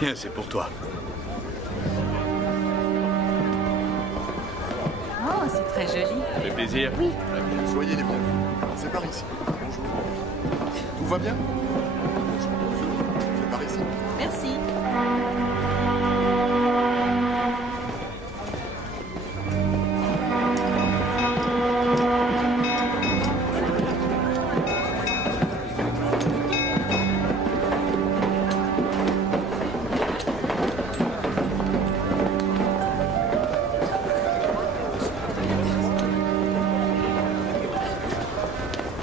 Tiens, c'est pour toi. Oh, c'est très joli. Ça fait plaisir. Oui. Très bien, soyez les bienvenus. C'est par ici. Bonjour. Tout va bien? C'est par ici. Merci.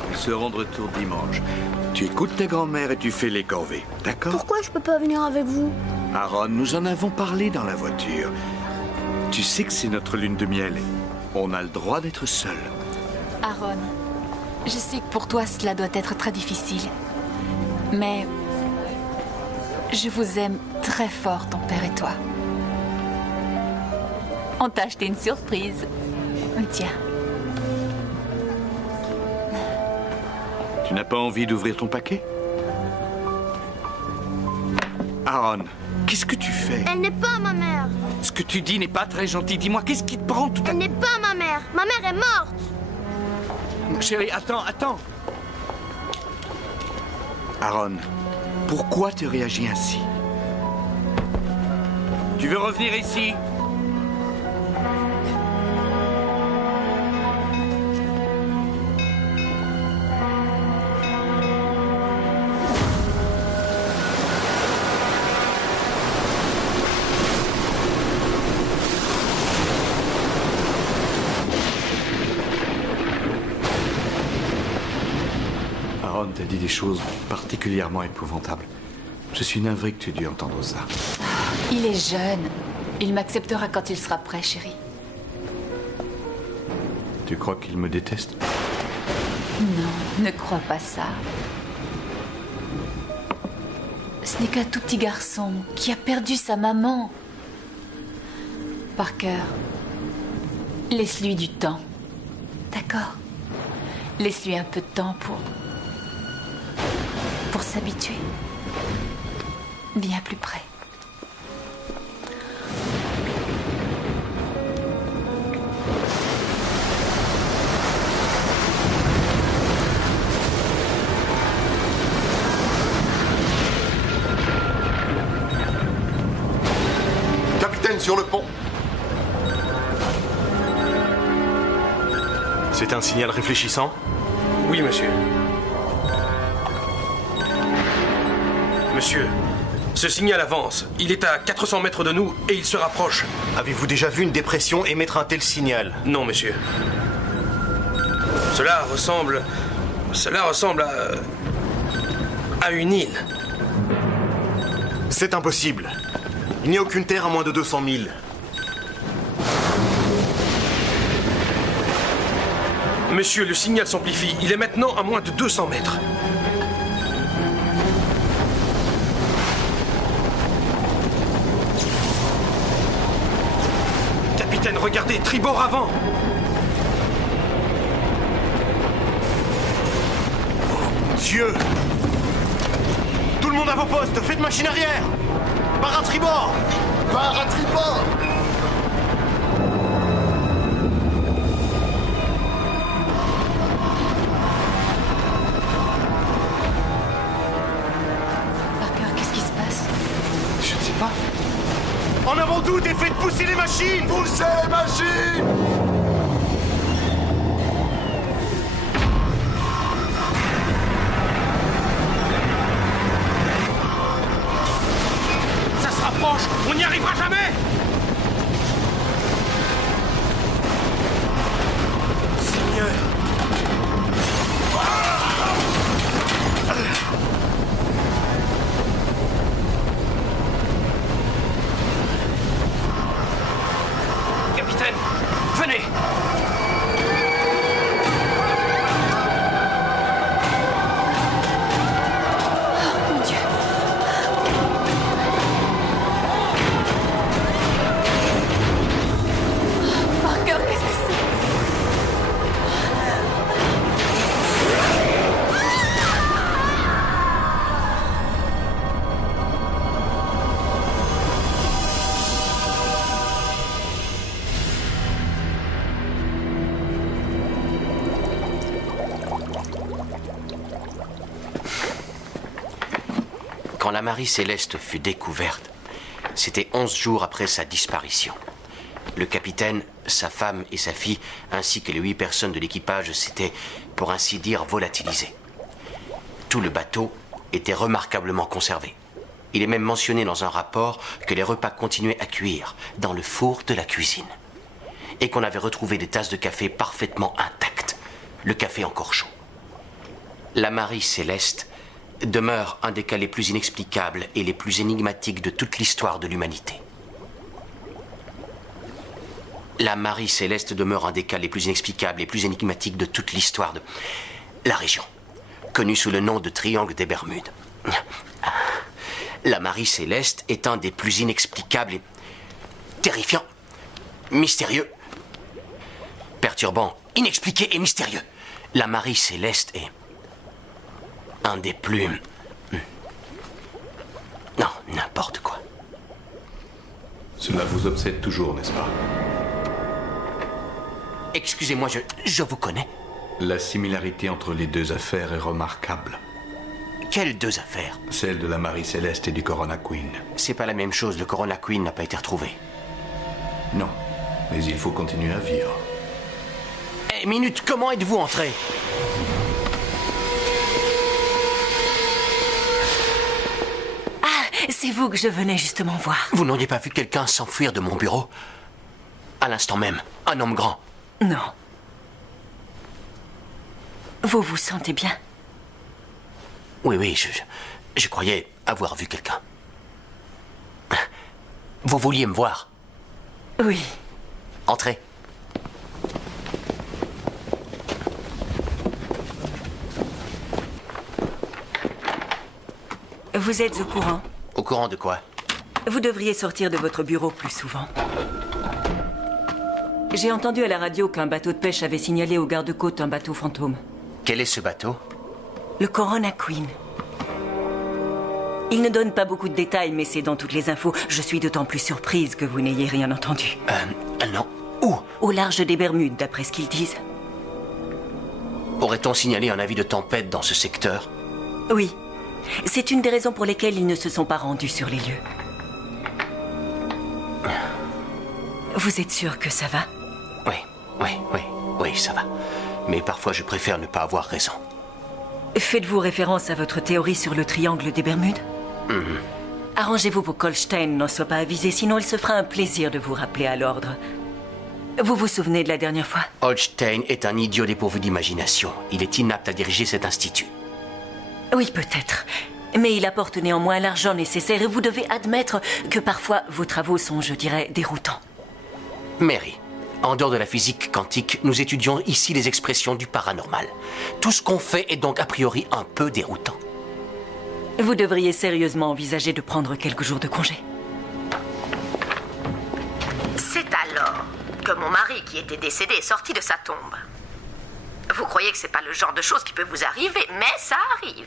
Ils seront de retour dimanche. Tu écoutes ta grand-mère et tu fais les corvées, d'accord? Pourquoi je peux pas venir avec vous? Aaron, nous en avons parlé dans la voiture. Tu sais que c'est notre lune de miel. On a le droit d'être seuls. Aaron, je sais que pour toi cela doit être très difficile. Mais je vous aime très fort, ton père et toi. On t'a acheté une surprise. Tiens. Tu n'as pas envie d'ouvrir ton paquet? Aaron, qu'est-ce que tu fais? Elle n'est pas ma mère. Ce que tu dis n'est pas très gentil. Dis-moi, qu'est-ce qui te prend tout à... Elle n'est pas ma mère. Ma mère est morte. Chérie, attends. Aaron, pourquoi tu réagis ainsi? Tu veux revenir ici? Aaron t'a dit des choses particulièrement épouvantables. Je suis navré que tu aies dû entendre ça. Il est jeune. Il m'acceptera quand il sera prêt, chérie. Tu crois qu'il me déteste? Non, ne crois pas ça. Ce n'est qu'un tout petit garçon qui a perdu sa maman. Parker, laisse-lui du temps. D'accord? Laisse-lui un peu de temps pour s'habituer. Viens plus près. Capitaine, sur le pont. C'est un signal réfléchissant? Oui, monsieur. Monsieur, ce signal avance. Il est à 400 mètres de nous et il se rapproche. Avez-vous déjà vu une dépression émettre un tel signal? Non, monsieur. Cela ressemble à une île. C'est impossible. Il n'y a aucune terre à moins de 200 000. Monsieur, le signal s'amplifie. Il est maintenant à moins de 200 mètres. Capitaine, regardez, tribord avant. Dieu! Tout le monde à vos postes, faites machine arrière! Barre à tribord! Barre à tribord! Parker, qu'est-ce qui se passe? Je ne sais pas. En avant doute et faites pousser les machines! Poussez les machines! Ça se rapproche. On n'y arrivera jamais. Seigneur. Capitaine, venez. Mon Dieu. la Marie Céleste fut découverte, c'était 11 jours après sa disparition. Le capitaine, sa femme et sa fille, ainsi que les 8 personnes de l'équipage s'étaient, pour ainsi dire, volatilisés. Tout le bateau était remarquablement conservé. Il est même mentionné dans un rapport que les repas continuaient à cuire dans le four de la cuisine. Et qu'on avait retrouvé des tasses de café parfaitement intactes, le café encore chaud. La Marie Céleste demeure un des cas les plus inexplicables et les plus énigmatiques de toute l'histoire de l'humanité. La Marie Céleste demeure un des cas les plus inexplicables et les plus énigmatiques de toute l'histoire de la région, connue sous le nom de Triangle des Bermudes. La Marie Céleste est un des plus inexplicables et terrifiants, mystérieux, perturbants, inexpliqués et mystérieux. La Marie Céleste est un des plus... Non, n'importe quoi. Cela vous obsède toujours, n'est-ce pas? Excusez-moi, je vous connais. La similarité entre les deux affaires est remarquable. Quelles 2 affaires? Celle de la Marie Céleste et du Corona Queen. C'est pas la même chose, le Corona Queen n'a pas été retrouvé. Non, mais il faut continuer à vivre. Eh, minute, comment êtes-vous entré? C'est vous que je venais justement voir. Vous n'auriez pas vu quelqu'un s'enfuir de mon bureau? À l'instant même, un homme grand. Non. Vous vous sentez bien? Oui, je croyais avoir vu quelqu'un. Vous vouliez me voir? Oui. Entrez. Vous êtes au courant? Au courant de quoi? Vous devriez sortir de votre bureau plus souvent. J'ai entendu à la radio qu'un bateau de pêche avait signalé aux gardes-côtes un bateau fantôme. Quel est ce bateau? Le Corona Queen. Il ne donne pas beaucoup de détails, mais c'est dans toutes les infos. Je suis d'autant plus surprise que vous n'ayez rien entendu. Non. Où? Au large des Bermudes, d'après ce qu'ils disent. Aurait-on signalé un avis de tempête dans ce secteur? Oui. C'est une des raisons pour lesquelles ils ne se sont pas rendus sur les lieux. Vous êtes sûr que ça va? Oui, ça va. Mais parfois, je préfère ne pas avoir raison. Faites-vous référence à votre théorie sur le triangle des Bermudes? Arrangez-vous pour qu'Holstein n'en soit pas avisé, sinon il se fera un plaisir de vous rappeler à l'ordre. Vous vous souvenez de la dernière fois? Holstein est un idiot dépourvu d'imagination. Il est inapte à diriger cet institut. Oui, peut-être. Mais il apporte néanmoins l'argent nécessaire et vous devez admettre que parfois vos travaux sont, je dirais, déroutants. Mary, en dehors de la physique quantique, nous étudions ici les expressions du paranormal. Tout ce qu'on fait est donc a priori un peu déroutant. Vous devriez sérieusement envisager de prendre quelques jours de congé. C'est alors que mon mari qui était décédé est sorti de sa tombe. Vous croyez que c'est pas le genre de choses qui peut vous arriver, mais ça arrive.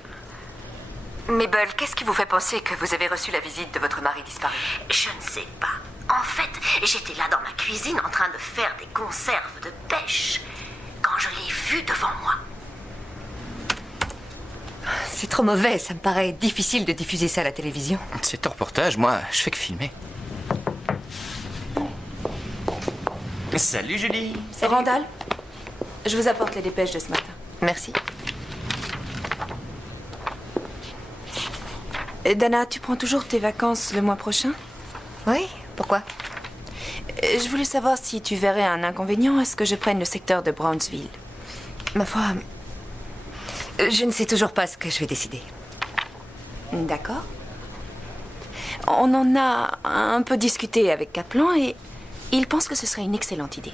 Mabel, qu'est-ce qui vous fait penser que vous avez reçu la visite de votre mari disparu? Je ne sais pas. En fait, j'étais là dans ma cuisine en train de faire des conserves de pêche quand je l'ai vu devant moi. C'est trop mauvais, ça me paraît difficile de diffuser ça à la télévision. C'est un reportage, moi, je fais que filmer. Salut Julie. Salut. Randall, je vous apporte les dépêches de ce matin. Merci. Dana, tu prends toujours tes vacances le mois prochain? Oui, pourquoi? Je voulais savoir si tu verrais un inconvénient à ce que je prenne le secteur de Brownsville. Ma foi, je ne sais toujours pas ce que je vais décider. D'accord. On en a un peu discuté avec Kaplan et il pense que ce serait une excellente idée.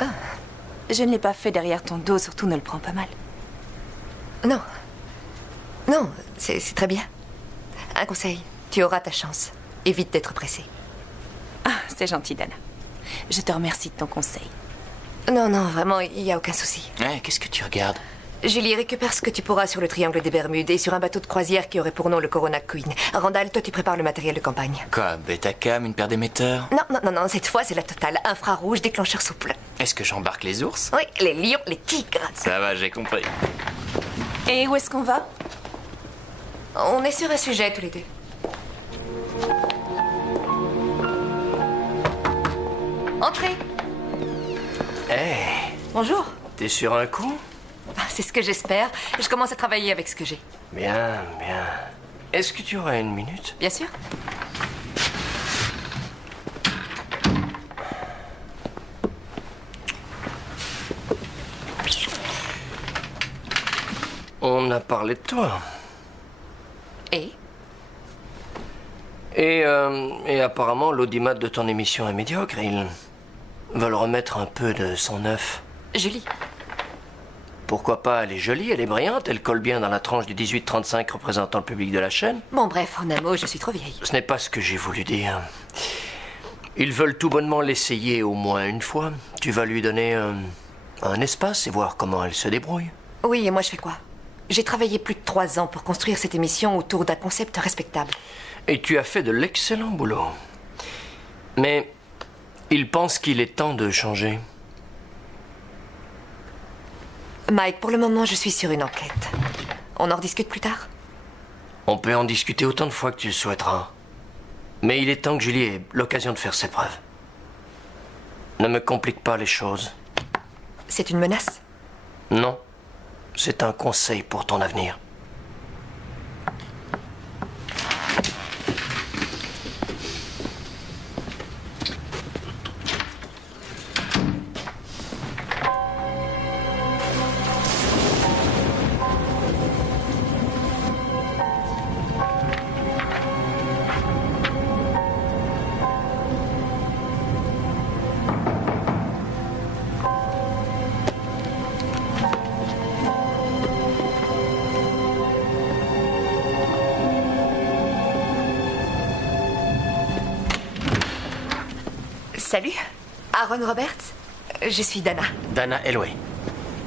Ah. Je ne l'ai pas fait derrière ton dos, surtout ne le prends pas mal. Non. Non, c'est très bien. Un conseil, tu auras ta chance. Évite d'être pressée. Ah, c'est gentil, Dana. Je te remercie de ton conseil. Non, vraiment, il n'y a aucun souci. Qu'est-ce que tu regardes? Julie, récupère ce que tu pourras sur le triangle des Bermudes et sur un bateau de croisière qui aurait pour nom le Corona Queen. Randall, toi, tu prépares le matériel de campagne. Quoi, Betacam, une paire d'émetteurs? Non, cette fois, c'est la totale. Infrarouge, déclencheur souple. Est-ce que j'embarque les ours? Oui, les lions, les tigres. Ça va, j'ai compris. Et où est-ce qu'on va? On est sur un sujet tous les deux. Entrez. Hey, Bonjour. t'es sur un coup? C'est ce que j'espère. Je commence à travailler avec ce que j'ai. Bien, bien. Est-ce que tu aurais une minute? Bien sûr. On a parlé de toi. Et Et apparemment, l'audimat de ton émission est médiocre. Ils veulent remettre un peu de son neuf. Julie. Pourquoi pas? Elle est jolie, elle est brillante, elle colle bien dans la tranche du 18-35 représentant le public de la chaîne. Bon, bref, en un mot, je suis trop vieille. Ce n'est pas ce que j'ai voulu dire. Ils veulent tout bonnement l'essayer au moins une fois. Tu vas lui donner un espace et voir comment elle se débrouille. Oui, et moi, je fais quoi? J'ai travaillé plus de 3 ans pour construire cette émission autour d'un concept respectable. Et tu as fait de l'excellent boulot. Mais ils pensent qu'il est temps de changer. Mike, pour le moment, je suis sur une enquête. On en rediscute plus tard? On peut en discuter autant de fois que tu le souhaiteras. Mais il est temps que Julie ait l'occasion de faire ses preuves. Ne me complique pas les choses. C'est une menace? Non. C'est un conseil pour ton avenir. Salut, Aaron Roberts. Je suis Dana. Dana Elway.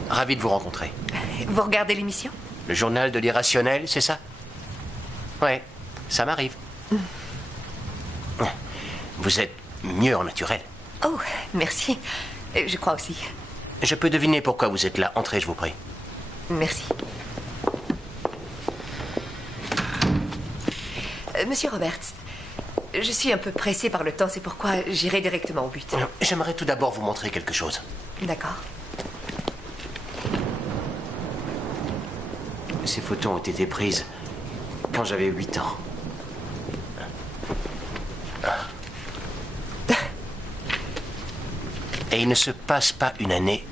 Ravi de vous rencontrer. Vous regardez l'émission? Le journal de l'irrationnel, c'est ça? Ouais, ça m'arrive. Vous êtes mieux en naturel. Oh, merci. Je crois aussi. Je peux deviner pourquoi vous êtes là. Entrez, je vous prie. Merci. Monsieur Roberts, je suis un peu pressée par le temps, c'est pourquoi j'irai directement au but. J'aimerais tout d'abord vous montrer quelque chose. D'accord. Ces photos ont été prises quand j'avais 8 ans. Et il ne se passe pas une année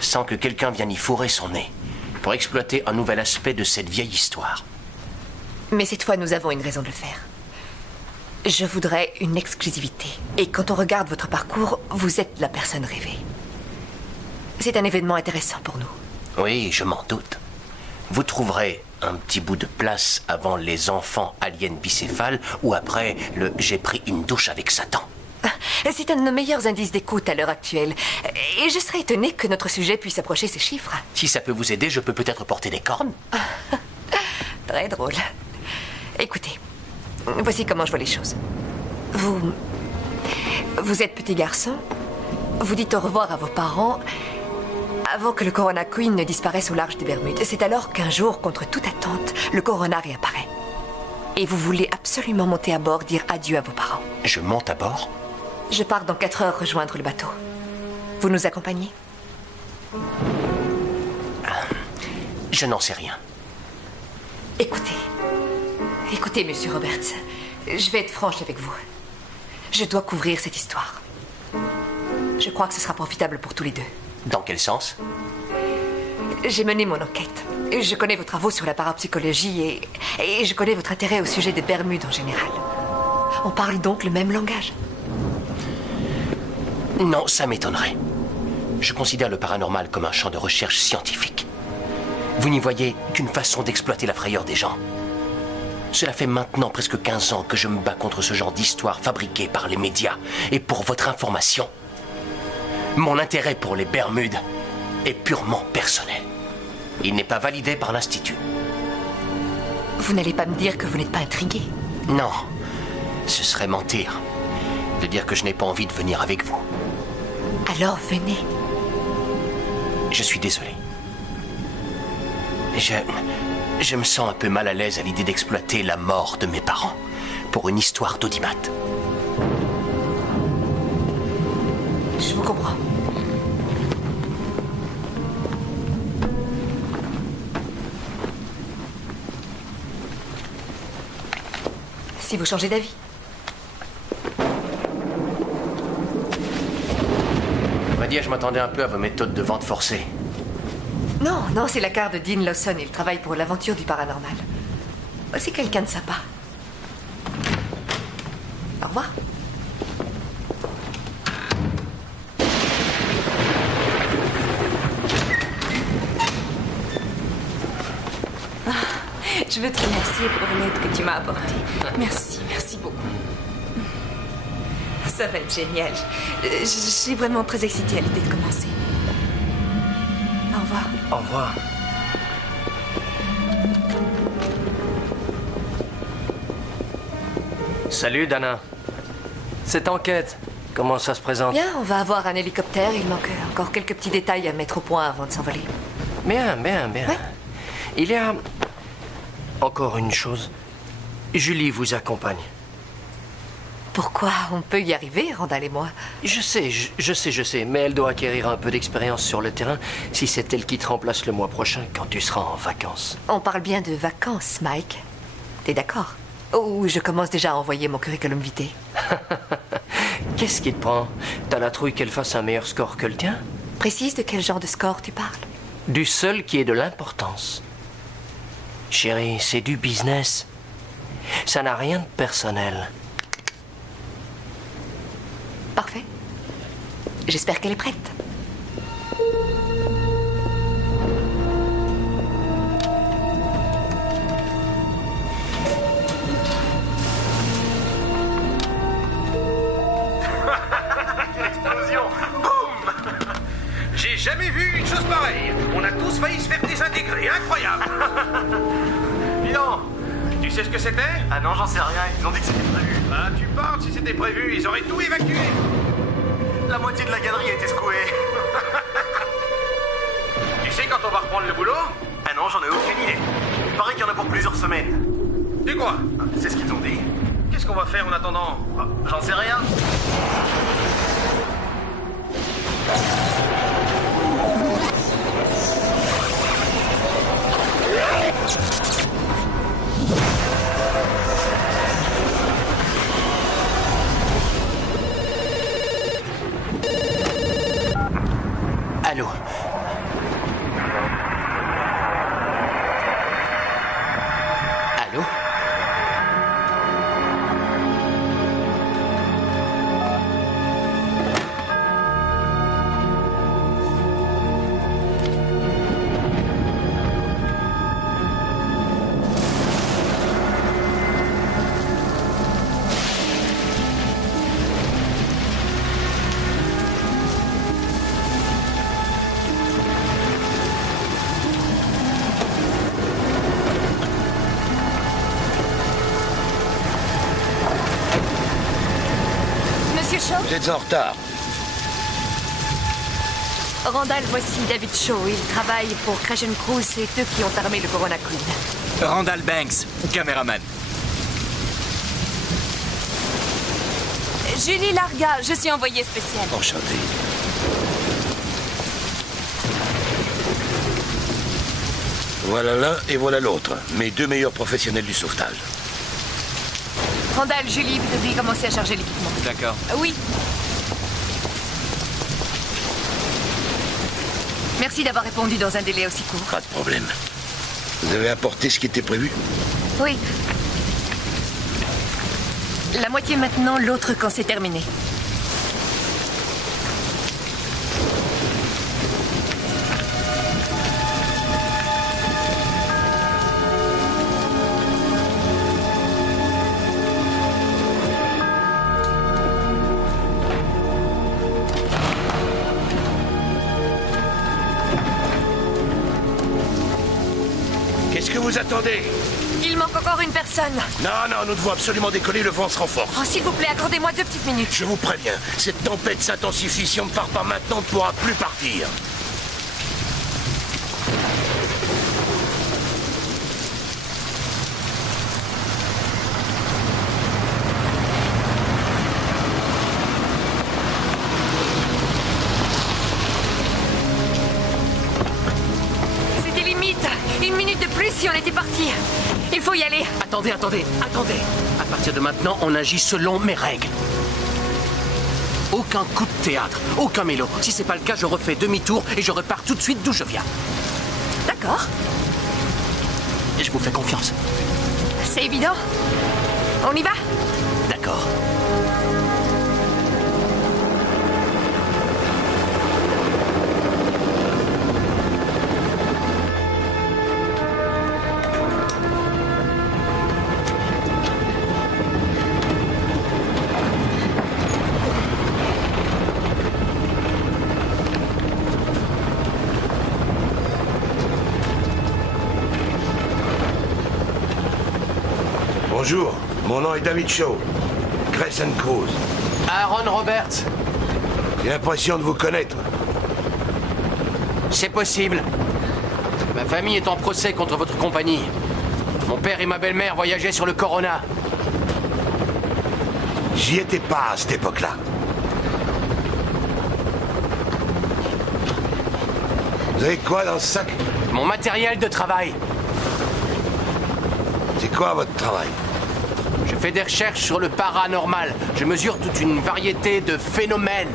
sans que quelqu'un vienne y fourrer son nez pour exploiter un nouvel aspect de cette vieille histoire. Mais cette fois, nous avons une raison de le faire. Je voudrais une exclusivité. Et quand on regarde votre parcours, vous êtes la personne rêvée. C'est un événement intéressant pour nous. Oui, je m'en doute. Vous trouverez un petit bout de place avant les enfants aliens bicéphales ou après le « j'ai pris une douche avec Satan ». C'est un de nos meilleurs indices d'écoute à l'heure actuelle. Et je serais étonnée que notre sujet puisse approcher ces chiffres. Si ça peut vous aider, je peux peut-être porter des cornes. Très drôle. Écoutez, voici comment je vois les choses. Vous êtes petit garçon. Vous dites au revoir à vos parents avant que le Corona Queen ne disparaisse au large des Bermudes. C'est alors qu'un jour, contre toute attente, le Corona réapparaît. Et vous voulez absolument monter à bord, dire adieu à vos parents. Je monte à bord? Je pars dans 4 heures rejoindre le bateau. Vous nous accompagnez? Je n'en sais rien. Écoutez, monsieur Roberts, je vais être franche avec vous. Je dois couvrir cette histoire. Je crois que ce sera profitable pour tous les deux. Dans quel sens? J'ai mené mon enquête. Je connais vos travaux sur la parapsychologie et je connais votre intérêt au sujet des Bermudes en général. On parle donc le même langage? Non, ça m'étonnerait. Je considère le paranormal comme un champ de recherche scientifique. Vous n'y voyez qu'une façon d'exploiter la frayeur des gens. Cela fait maintenant presque 15 ans que je me bats contre ce genre d'histoire fabriquée par les médias. Et pour votre information, mon intérêt pour les Bermudes est purement personnel. Il n'est pas validé par l'Institut. Vous n'allez pas me dire que vous n'êtes pas intrigué? Non, ce serait mentir de dire que je n'ai pas envie de venir avec vous. Alors venez. Je suis désolé. Je me sens un peu mal à l'aise à l'idée d'exploiter la mort de mes parents pour une histoire d'audimat. Je vous comprends. Si vous changez d'avis. À vrai dire, je m'attendais un peu à vos méthodes de vente forcée. Non, non, c'est la carte de Dean Lawson. Il travaille pour l'aventure du paranormal. C'est quelqu'un de sympa. Au revoir. Je veux te remercier pour l'aide que tu m'as apportée. Merci, merci beaucoup. Ça va être génial. Je suis vraiment très excitée à l'idée de commencer. Au revoir. Au revoir. Salut, Dana. Cette enquête, comment ça se présente? Bien, on va avoir un hélicoptère. Il manque encore quelques petits détails à mettre au point avant de s'envoler. Bien, bien, bien. Ouais. Il y a encore une chose. Julie vous accompagne. Pourquoi? On peut y arriver, Randall et moi. Je sais, mais elle doit acquérir un peu d'expérience sur le terrain si c'est elle qui te remplace le mois prochain quand tu seras en vacances. On parle bien de vacances, Mike. T'es d'accord? Oh, je commence déjà à envoyer mon curriculum vitae. Qu'est-ce qui te prend? T'as la trouille qu'elle fasse un meilleur score que le tien? Précise de quel genre de score tu parles? Du seul qui est de l'importance. Chérie, c'est du business. Ça n'a rien de personnel. Parfait. J'espère qu'elle est prête. Explosion! Boum! J'ai jamais vu une chose pareille. On a tous failli se faire désintégrer. Incroyable! Dis donc, tu sais ce que c'était? Ah non, j'en sais rien, ils ont dit que c'était prévu. Ah, tu parles, si c'était prévu, ils auraient tout évacué. La moitié de la galerie a été secouée. Tu sais quand on va reprendre le boulot? Ah non, j'en ai aucune idée. Il paraît qu'il y en a pour plusieurs semaines. Tu quoi? C'est ce qu'ils ont dit. Qu'est-ce qu'on va faire en attendant? Ah, j'en sais rien. Allô? Allô? Monsieur Shaw? Vous êtes en retard. Randall, voici David Shaw. Il travaille pour Crash & Crew. C'est eux qui ont armé le Corona Queen. Randall Banks, caméraman. Julie Larga, je suis envoyée spéciale. Enchanté. Voilà l'un et voilà l'autre. Mes deux meilleurs professionnels du sauvetage. Randall, Julie, vous devriez commencer à charger l'équipement. D'accord. Oui. Merci d'avoir répondu dans un délai aussi court. Pas de problème. Vous avez apporté ce qui était prévu? Oui. La moitié maintenant, l'autre quand c'est terminé. Qu'est-ce que vous attendez? Il manque encore une personne. Non, non, nous devons absolument décoller, le vent se renforce. Oh, s'il vous plaît, accordez-moi 2 petites minutes. Je vous préviens, cette tempête s'intensifie. Si on ne part pas maintenant, on ne pourra plus partir. si on était parti. Il faut y aller. Attendez. À partir de maintenant, on agit selon mes règles. Aucun coup de théâtre, aucun mélo. Si c'est pas le cas, je refais demi-tour et je repars tout de suite d'où je viens. D'accord. Je vous fais confiance. C'est évident. On y va? D'accord. Bonjour, mon nom est David Shaw. Crescent Cruz. Aaron Roberts. J'ai l'impression de vous connaître. C'est possible. Ma famille est en procès contre votre compagnie. Mon père et ma belle-mère voyageaient sur le Corona. J'y étais pas à cette époque-là. Vous avez quoi dans ce sac? Mon matériel de travail. C'est quoi votre travail? Je fais des recherches sur le paranormal. Je mesure toute une variété de phénomènes.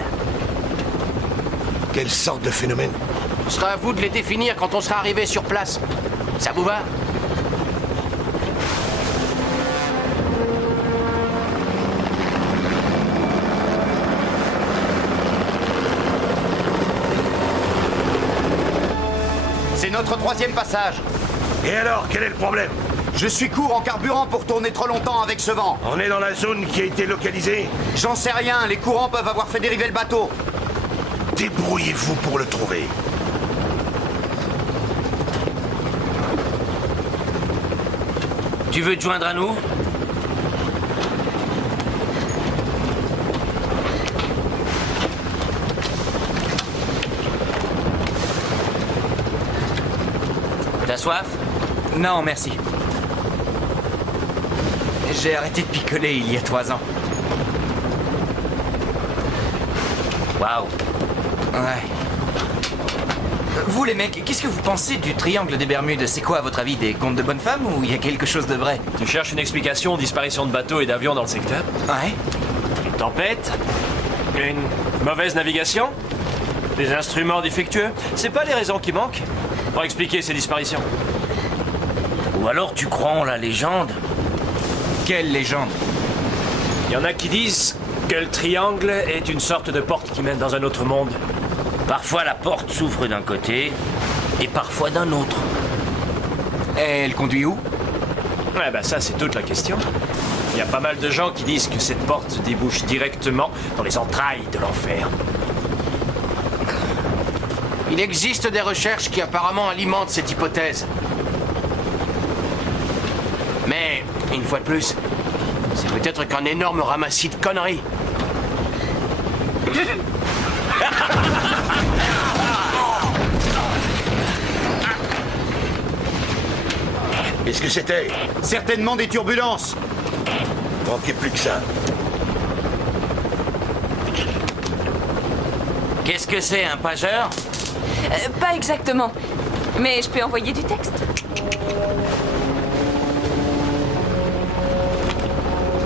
Quelle sorte de phénomène? Ce sera à vous de les définir quand on sera arrivé sur place. Ça vous va? C'est notre 3e passage. Et alors, quel est le problème? Je suis court en carburant pour tourner trop longtemps avec ce vent. On est dans la zone qui a été localisée? J'en sais rien, les courants peuvent avoir fait dériver le bateau. Débrouillez-vous pour le trouver. Tu veux te joindre à nous? T'as soif? Non, merci. J'ai arrêté de picoler il y a 3 ans. Waouh. Ouais. Vous les mecs, qu'est-ce que vous pensez du triangle des Bermudes? C'est quoi à votre avis, des contes de bonne femme ou il y a quelque chose de vrai? Tu cherches une explication aux disparitions de bateaux et d'avions dans le secteur? Ouais. Une tempête? Une mauvaise navigation? Des instruments défectueux? C'est pas les raisons qui manquent pour expliquer ces disparitions. Ou alors tu crois en la légende? Quelle légende? Il y en a qui disent que le triangle est une sorte de porte qui mène dans un autre monde. Parfois la porte s'ouvre d'un côté et parfois d'un autre. Et elle conduit où? Ouais, bah ça c'est toute la question. Il y a pas mal de gens qui disent que cette porte débouche directement dans les entrailles de l'enfer. Il existe des recherches qui apparemment alimentent cette hypothèse. Mais, une fois de plus, c'est peut-être qu'un énorme ramassis de conneries. Qu'est-ce que c'était? Certainement des turbulences. Manquait plus que ça. Qu'est-ce que c'est, un pageur? Pas exactement. Mais je peux envoyer du texte.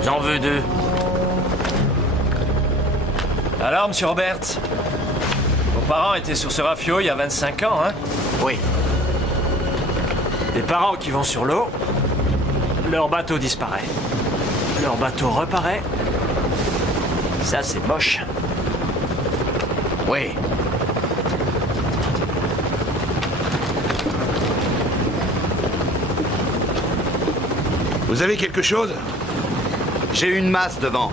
J'en veux 2. Alors, monsieur Roberts, vos parents étaient sur ce rafio il y a 25 ans, hein? Oui. Des parents qui vont sur l'eau, leur bateau disparaît. Leur bateau reparaît. Ça, c'est moche. Oui. Vous avez quelque chose? J'ai une masse devant.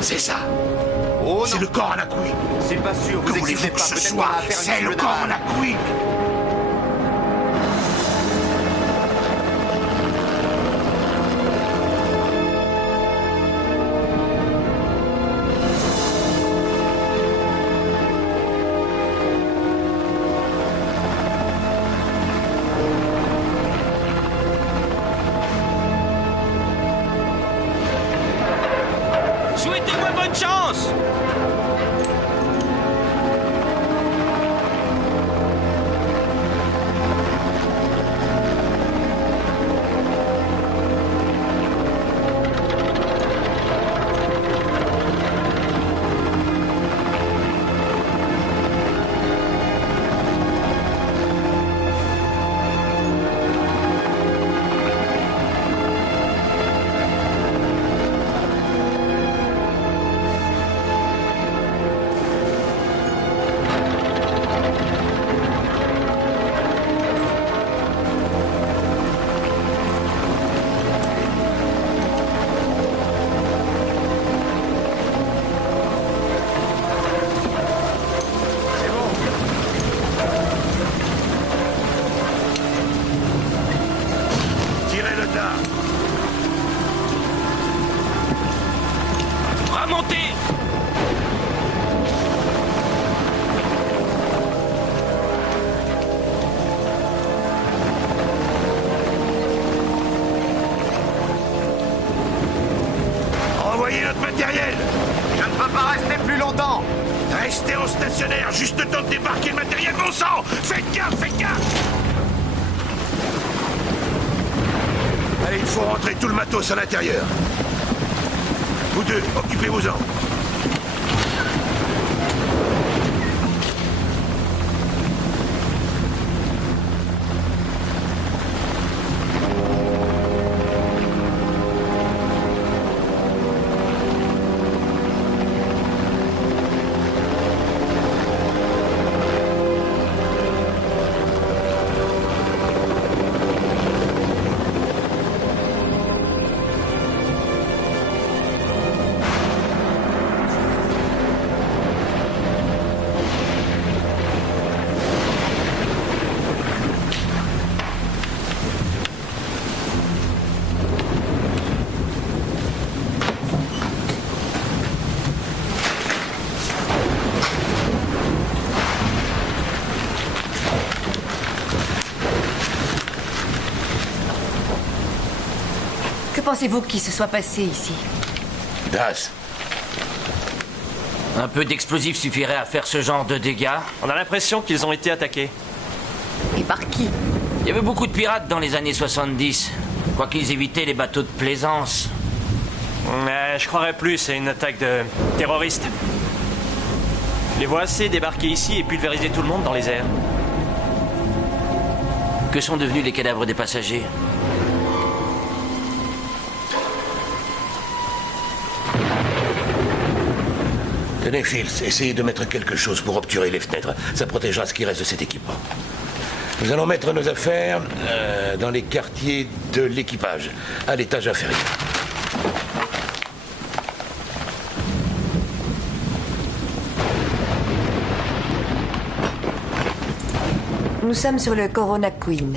C'est ça. Oh c'est le Corona Queen. C'est pas sûr. Que voulez-vous que ce soit? C'est le Corona Queen. Souhaitez-moi bonne chance! là. Remontez. Renvoyez notre matériel. Je ne peux pas rester plus longtemps. Restez en stationnaire, juste le temps de débarquer le matériel, bon sang. Faites gaffe, faites gaffe. Allez, il faut rentrer tout le matos à l'intérieur. Vous deux, occupez-vous-en. Que pensez-vous qu'il se soit passé ici? Das. Un peu d'explosif suffirait à faire ce genre de dégâts. On a l'impression qu'ils ont été attaqués. Et par qui? Il y avait beaucoup de pirates dans les années 70. Quoi qu'ils évitaient les bateaux de plaisance. Mais je croirais plus, c'est une attaque de terroristes. Je les vois assez débarquer ici et pulvériser tout le monde dans les airs. Que sont devenus les cadavres des passagers? Tenez, Fields, essayez de mettre quelque chose pour obturer les fenêtres. Ça protégera ce qui reste de cet équipement. Nous allons mettre nos affaires dans les quartiers de l'équipage, à l'étage inférieur. Nous sommes sur le Corona Queen,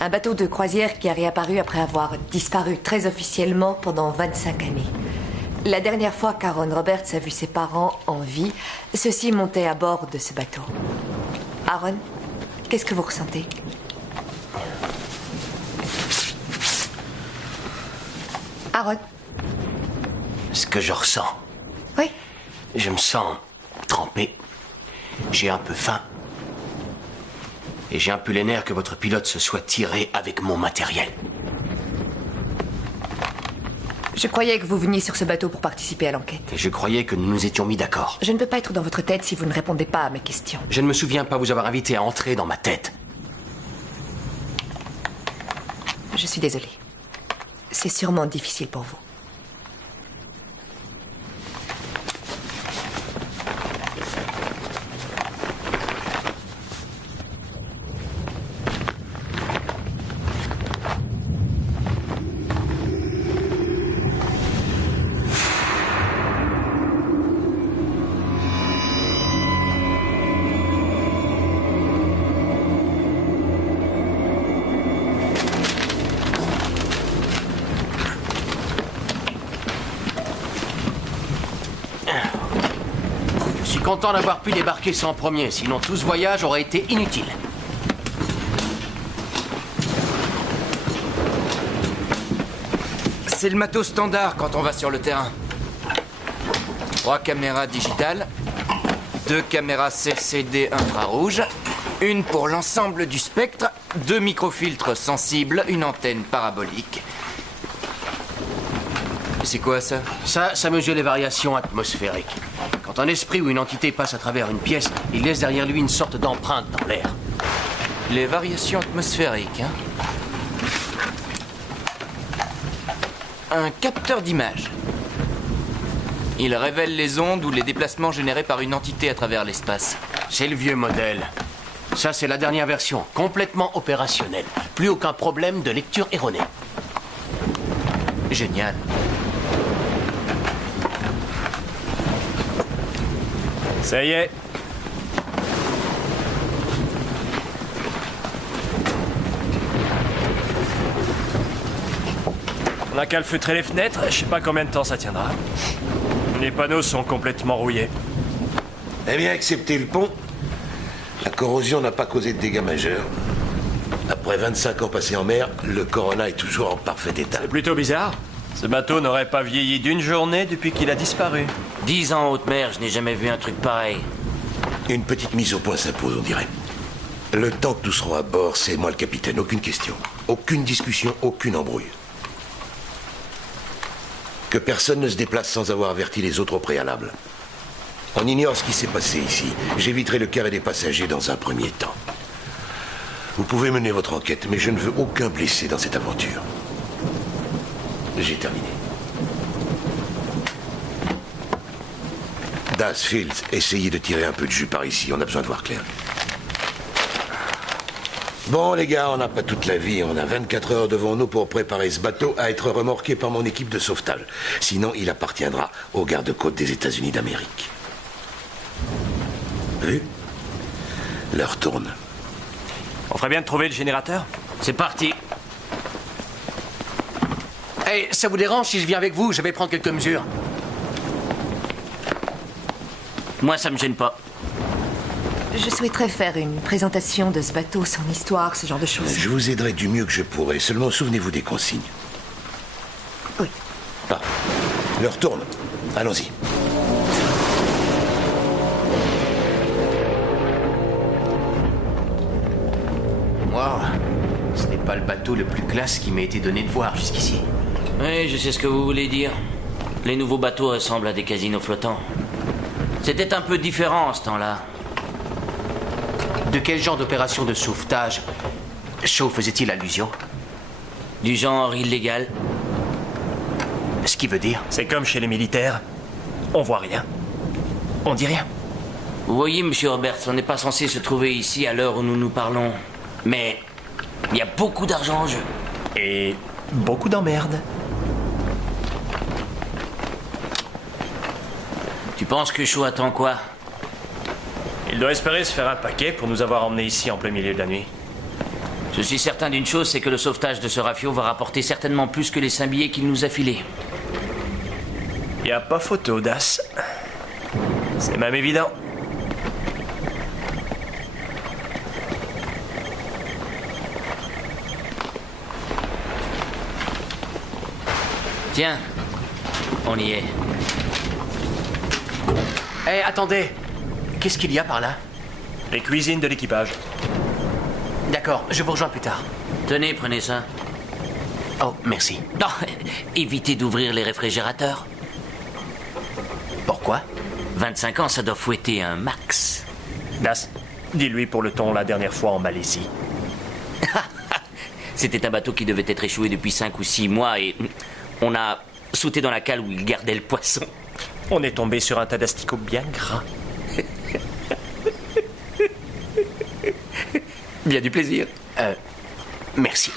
un bateau de croisière qui a réapparu après avoir disparu très officiellement pendant 25 années. La dernière fois qu'Aaron Roberts a vu ses parents en vie, ceux-ci montaient à bord de ce bateau. Aaron, qu'est-ce que vous ressentez? Aaron? Ce que je ressens. Oui. Je me sens trempé. J'ai un peu faim. Et j'ai un peu les nerfs que votre pilote se soit tiré avec mon matériel. Je croyais que vous veniez sur ce bateau pour participer à l'enquête. Et je croyais que nous nous étions mis d'accord. Je ne peux pas être dans votre tête si vous ne répondez pas à mes questions. Je ne me souviens pas vous avoir invité à entrer dans ma tête. Je suis désolée. C'est sûrement difficile pour vous. Je suis content d'avoir pu débarquer sans premier, sinon tout ce voyage aurait été inutile. C'est le matos standard quand on va sur le terrain. 3 caméras digitales, 2 caméras CCD infrarouge, une pour l'ensemble du spectre, 2 microfiltres sensibles, une antenne parabolique. C'est quoi ça? Ça mesure les variations atmosphériques. Quand un esprit ou une entité passe à travers une pièce, il laisse derrière lui une sorte d'empreinte dans l'air. Les variations atmosphériques, hein? Un capteur d'image. Il révèle les ondes ou les déplacements générés par une entité à travers l'espace. C'est le vieux modèle. Ça, c'est la dernière version, complètement opérationnelle. Plus aucun problème de lecture erronée. Génial. Ça y est. On a qu'à le feutrer les fenêtres, je sais pas combien de temps ça tiendra. Les panneaux sont complètement rouillés. Eh bien, excepté le pont, la corrosion n'a pas causé de dégâts majeurs. Après 25 ans passés en mer, le Corona est toujours en parfait état. C'est plutôt bizarre. Ce bateau n'aurait pas vieilli d'une journée depuis qu'il a disparu. 10 ans en haute mer, je n'ai jamais vu un truc pareil. Une petite mise au point s'impose, on dirait. Le temps que nous serons à bord, c'est moi le capitaine, aucune question. Aucune discussion, aucune embrouille. Que personne ne se déplace sans avoir averti les autres au préalable. On ignore ce qui s'est passé ici. J'éviterai le carré des passagers dans un premier temps. Vous pouvez mener votre enquête, mais je ne veux aucun blessé dans cette aventure. J'ai terminé. Das, Fields, essayez de tirer un peu de jus par ici. On a besoin de voir clair. Bon, les gars, on n'a pas toute la vie. On a 24 heures devant nous pour préparer ce bateau à être remorqué par mon équipe de sauvetage. Sinon, il appartiendra aux gardes-côtes des États-Unis d'Amérique. Vu? L'heure tourne. On ferait bien de trouver le générateur? C'est parti. Hey, ça vous dérange si je viens avec vous? Je vais prendre quelques mesures. Moi, ça me gêne pas. Je souhaiterais faire une présentation de ce bateau, son histoire, ce genre de choses. Je vous aiderai du mieux que je pourrai. Seulement, souvenez-vous des consignes. Oui. Parfait. L'heure tourne. Allons-y. Wow. Ce n'est pas le bateau le plus classe qui m'a été donné de voir jusqu'ici. Oui, je sais ce que vous voulez dire. Les nouveaux bateaux ressemblent à des casinos flottants. C'était un peu différent en ce temps-là. De quel genre d'opération de sauvetage Shaw faisait-il allusion? Du genre illégal. Ce qui veut dire? C'est comme chez les militaires. On voit rien. On dit rien. Vous voyez, monsieur Roberts, on n'est pas censé se trouver ici à l'heure où nous nous parlons. Mais il y a beaucoup d'argent en jeu. Et beaucoup d'emmerdes. Tu penses que Shaw attend quoi? Il doit espérer se faire un paquet pour nous avoir emmenés ici en plein milieu de la nuit. Je suis certain d'une chose, c'est que le sauvetage de ce rafio va rapporter certainement plus que les 5 billets qu'il nous a filés. Y a pas photo, Das. C'est même évident. Tiens, on y est. Hé, attendez. Qu'est-ce qu'il y a par là? Les cuisines de l'équipage. D'accord, je vous rejoins plus tard. Tenez, prenez ça. Oh, merci. Non, évitez d'ouvrir les réfrigérateurs. Pourquoi? 25 ans, ça doit fouetter un max. Das, dis-lui pour le ton la dernière fois en Malaisie. C'était un bateau qui devait être échoué depuis 5 ou 6 mois et on a sauté dans la cale où il gardait le poisson. On est tombé sur un tas d'asticots bien gras. Bien du plaisir. Merci.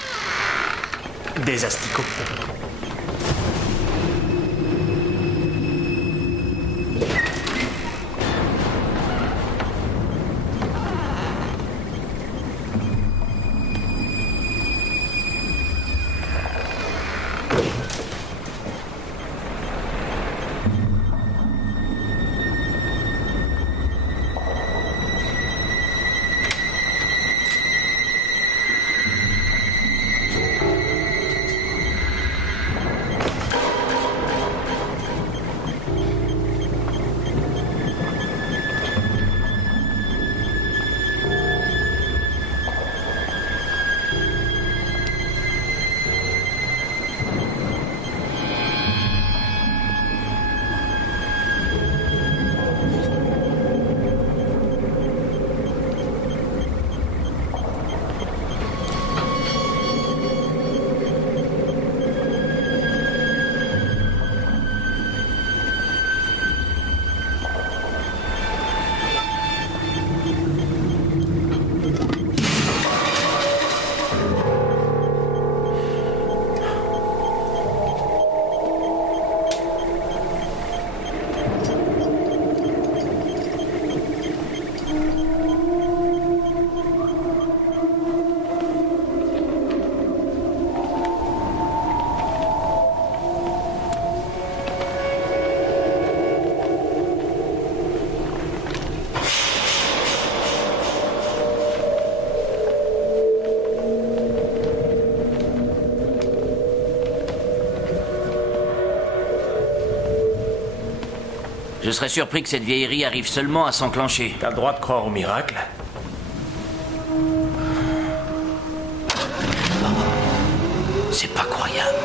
Des asticots. Je serais surpris que cette vieillerie arrive seulement à s'enclencher. T'as le droit de croire au miracle. C'est pas croyable.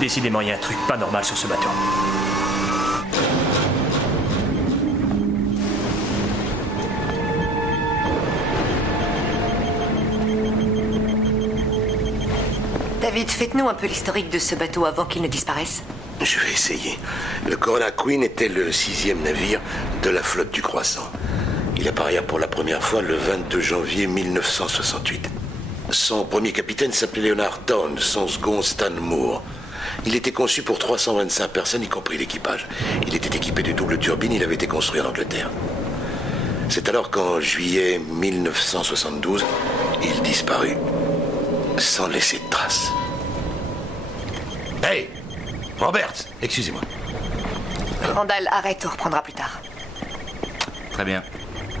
Décidément, il y a un truc pas normal sur ce bateau. David, faites-nous un peu l'historique de ce bateau avant qu'il ne disparaisse. Je vais essayer. Le Corona Queen était le 6e navire de la flotte du Croissant. Il apparaît pour la première fois le 22 janvier 1968. Son premier capitaine s'appelait Leonard Town, son second Stan Moore. Il était conçu pour 325 personnes, y compris l'équipage. Il était équipé de double turbine, il avait été construit en Angleterre. C'est alors qu'en juillet 1972, il disparut, sans laisser de traces. Hey, Robert, excusez-moi. Randall, arrête, on reprendra plus tard. Très bien.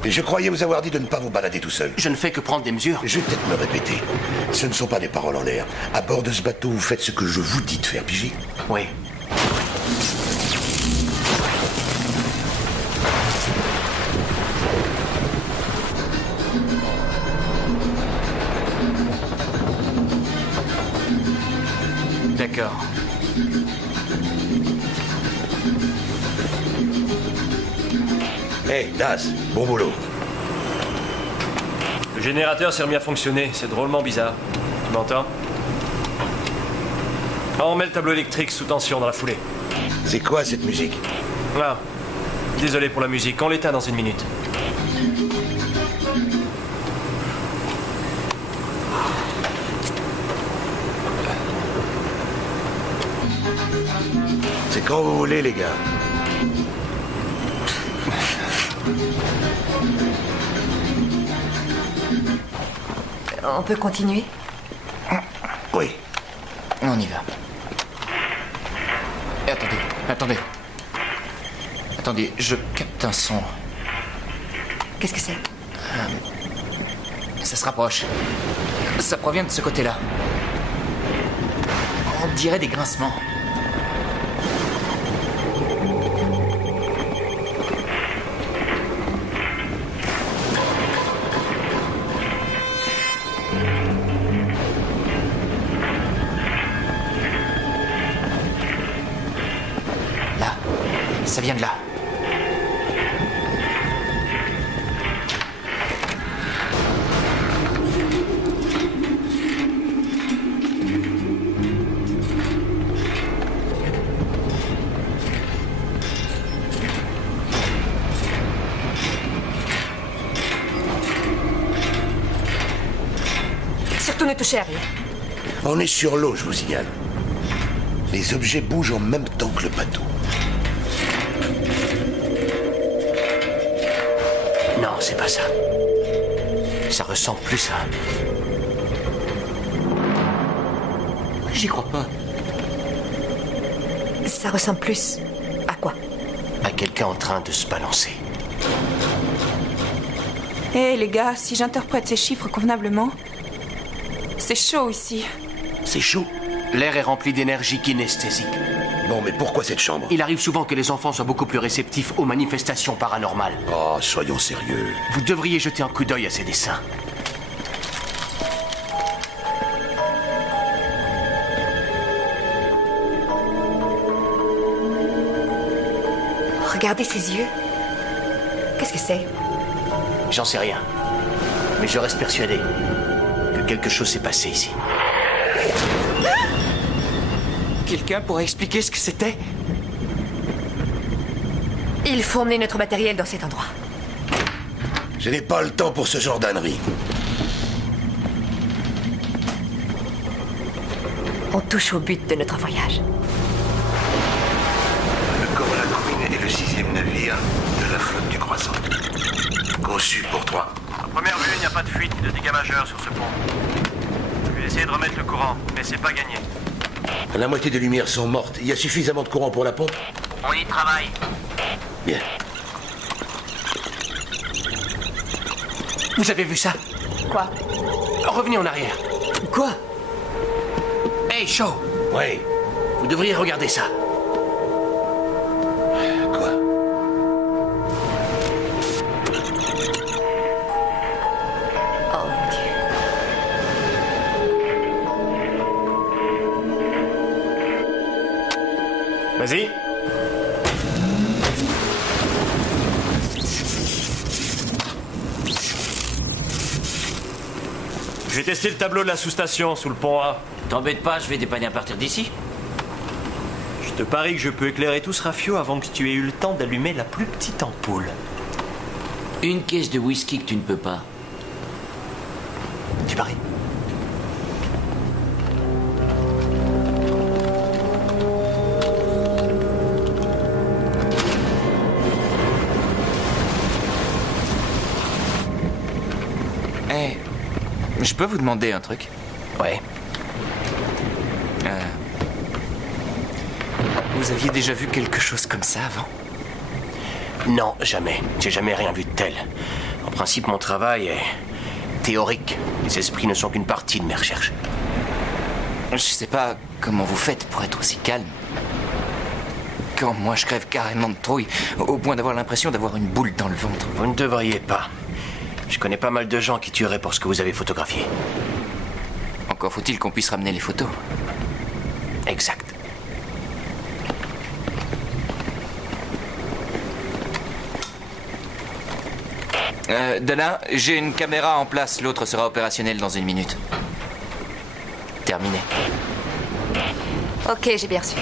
Je croyais vous avoir dit de ne pas vous balader tout seul. Je ne fais que prendre des mesures. Je vais peut-être me répéter. Ce ne sont pas des paroles en l'air. À bord de ce bateau, vous faites ce que je vous dis de faire, pigé? Oui. D'accord. Hey, Daz, bon boulot. Le générateur s'est remis à fonctionner. C'est drôlement bizarre. Tu m'entends? On met le tableau électrique sous tension dans la foulée. C'est quoi cette musique? Ah, désolé pour la musique. On l'éteint dans une minute. C'est quand vous voulez, les gars. On peut continuer? Oui. On y va. Et attendez. Attendez, je capte un son. Qu'est-ce que c'est? Ça se rapproche. Ça provient de ce côté-là. On dirait des grincements. Ça vient de là. Surtout ne touchez à rien. On est sur l'eau, je vous signale. Les objets bougent en même temps que le bateau. Non, c'est pas ça. Ça ressemble plus à... J'y crois pas. Ça ressemble plus à quoi? à quelqu'un en train de se balancer. Hé les gars, si j'interprète ces chiffres convenablement, c'est chaud ici. C'est chaud? L'air est rempli d'énergie kinesthésique. Bon, mais pourquoi cette chambre? Il arrive souvent que les enfants soient beaucoup plus réceptifs aux manifestations paranormales. Oh, soyons sérieux. Vous devriez jeter un coup d'œil à ces dessins. Regardez ses yeux. Qu'est-ce que c'est? J'en sais rien. Mais je reste persuadé que quelque chose s'est passé ici. Quelqu'un pourrait expliquer ce que c'était? Il faut emmener notre matériel dans cet endroit. Je n'ai pas le temps pour ce genre d'ânerie. On touche au but de notre voyage. Le Corona Queen est le 6e navire de la flotte du Croissant. Conçu pour 3. À première vue, il n'y a pas de fuite ni de dégâts majeurs sur ce pont. Je vais essayer de remettre le courant, mais c'est pas gagné. La moitié des lumières sont mortes. Il y a suffisamment de courant pour la pompe? On y travaille. Bien. Vous avez vu ça? Quoi? Revenez en arrière. Quoi? Hey, Shaw! Oui. Vous devriez regarder ça. Vas-y. Je vais tester le tableau de la sous-station sous le pont A. T'embête pas, je vais dépanner à partir d'ici. Je te parie que je peux éclairer tout ce rafio avant que tu aies eu le temps d'allumer la plus petite ampoule. Une caisse de whisky que tu ne peux pas. Tu paries? Je peux vous demander un truc? Ouais. Vous aviez déjà vu quelque chose comme ça avant? Non, jamais. J'ai jamais rien vu de tel. En principe, mon travail est théorique. Les esprits ne sont qu'une partie de mes recherches. Je sais pas comment vous faites pour être aussi calme. Quand moi je crève carrément de trouille, au point d'avoir l'impression d'avoir une boule dans le ventre. Vous ne devriez pas. Je connais pas mal de gens qui tueraient pour ce que vous avez photographié. Encore faut-il qu'on puisse ramener les photos. Exact. Dana, j'ai une caméra en place, l'autre sera opérationnelle dans 1 minute. Terminé. Ok, j'ai bien reçu.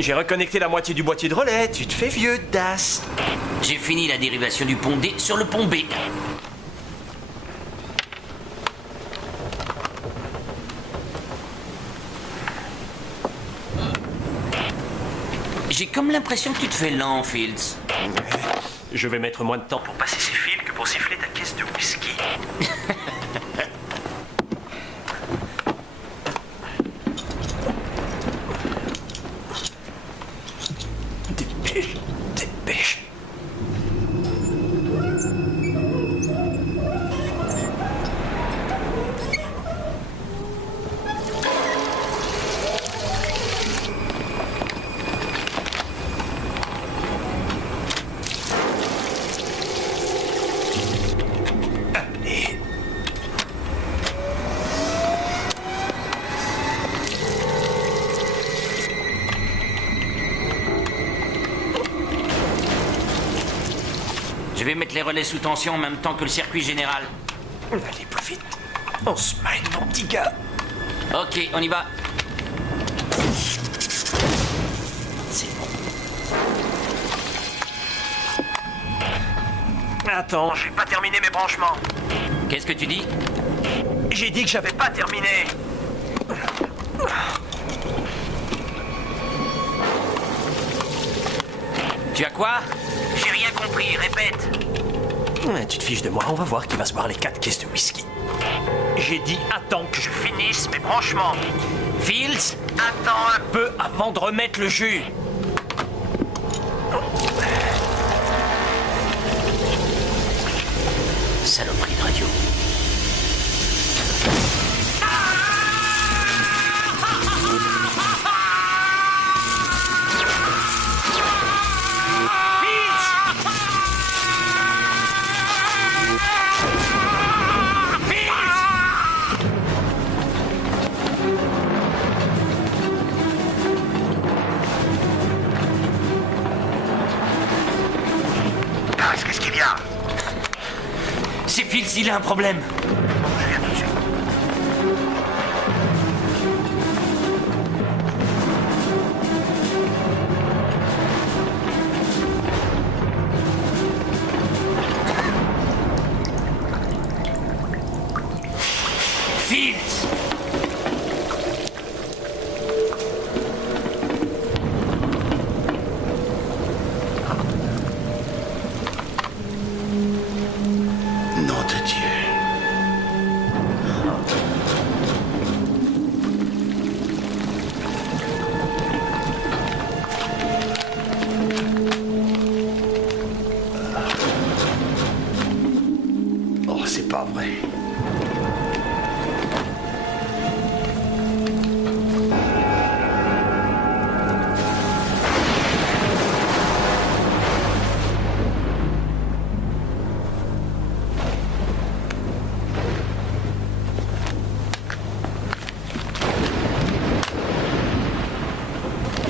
J'ai reconnecté la moitié du boîtier de relais. Tu te fais vieux, Das. J'ai fini la dérivation du pont D sur le pont B. J'ai comme l'impression que tu te fais lent, Fields. Je vais mettre moins de temps pour passer ces fils que pour siffler ta caisse de whisky. Dépêche. vais mettre les relais sous tension en même temps que le circuit général. Allez, plus vite. On se maille, mon petit gars. Ok, on y va. C'est bon. Attends, J'ai pas terminé mes branchements. Qu'est-ce que tu dis? J'ai dit que j'avais pas terminé. Tu as quoi? J'ai rien compris, répète. Ouais, tu te fiches de moi, on va voir qui va se boire les 4 caisses de whisky. J'ai dit attends que je Finisse mes branchements. Fields, Attends un peu avant de remettre le jus. Saloperie de radio. Qu'est-ce qu'il y a? C'est Fields, il a un problème. Je viens tout de suite. Fields! Nom de Dieu. Oh, c'est pas vrai.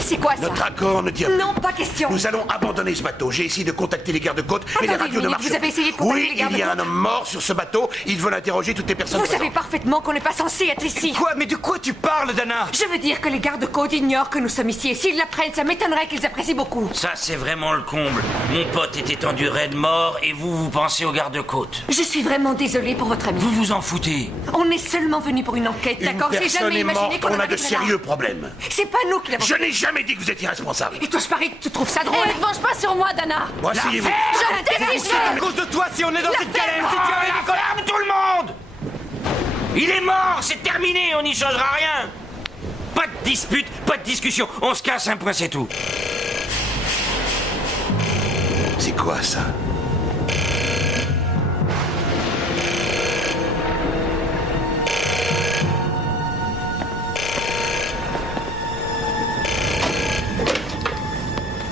C'est quoi ça? Notre accord ne dit rien. Non, pas question. Nous allons abandonner ce bateau. J'ai essayé de contacter les gardes-côtes, mais les Attendez radios une ne minute, marchent vous avez essayé de contacter Oui, les gardes-côtes? il y a un homme mort sur ce bateau. Ils veulent interroger toutes les personnes Vous savez présentes. parfaitement qu'on n'est pas censé être ici. Quoi? Mais de quoi tu parles, Dana? Je veux dire que les gardes-côtes ignorent que nous sommes ici. Et s'ils l'apprennent, ça m'étonnerait qu'ils apprécient beaucoup. Ça, c'est vraiment le comble. Mon pote est étendu raide mort et vous pensez aux gardes-côtes. Je suis vraiment désolée pour votre ami. Vous vous en foutez. On est seulement venu pour une enquête, Une d'accord? J'ai personne jamais est imaginé morte, qu'on on en a de arriverait là. sérieux problèmes. C'est pas nous qui l'avons Je fait. n'ai jamais dit que vous étiez irresponsable. Et toi, je parie que tu trouves ça drôle. Ne te venge pas sur moi, Dana. Moi, asseyez-vous. Je me décide. C'est à cause de toi si on est dans cette galère. Si tu avais La ferme, tout le monde! Il est mort, c'est terminé, on n'y changera rien. Pas de dispute, pas de discussion. On se casse un point, c'est tout. C'est quoi ça?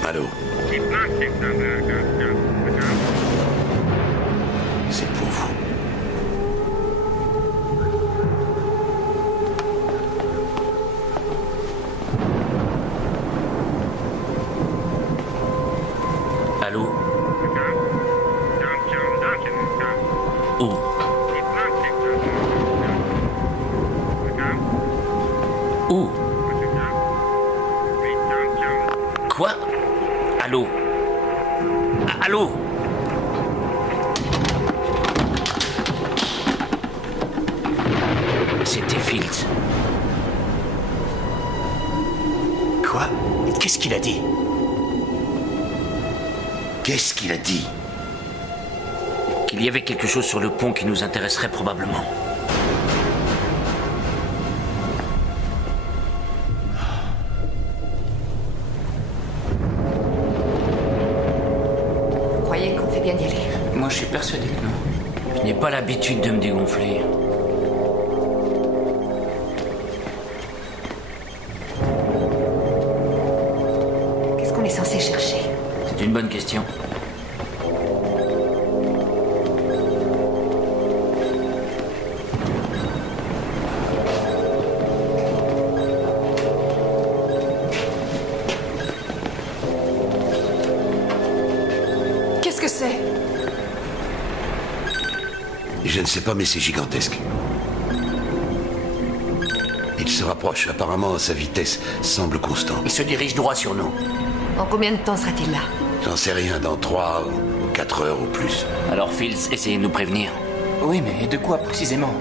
Allô? C'est pour vous. Allô? Où? Où? Quoi? Allô? Allô? C'était Fields. Quoi? Qu'est-ce qu'il a dit? Qu'est-ce qu'il a dit? Qu'il y avait quelque chose sur le pont qui nous intéresserait probablement. Vous croyez qu'on fait bien d'y aller? Moi, je suis persuadé que non. Je n'ai pas l'habitude de me dégonfler. Qu'est-ce qu'on est censé chercher? C'est une bonne question. Qu'est-ce que c'est? Je ne sais pas, mais c'est gigantesque. Il se rapproche. Apparemment, sa vitesse semble constante. Il se dirige droit sur nous. En combien de temps sera-t-il là? J'en sais rien, dans 3 ou 4 heures ou plus. Alors, Fields, essayez de nous prévenir. Oui, mais de quoi précisément?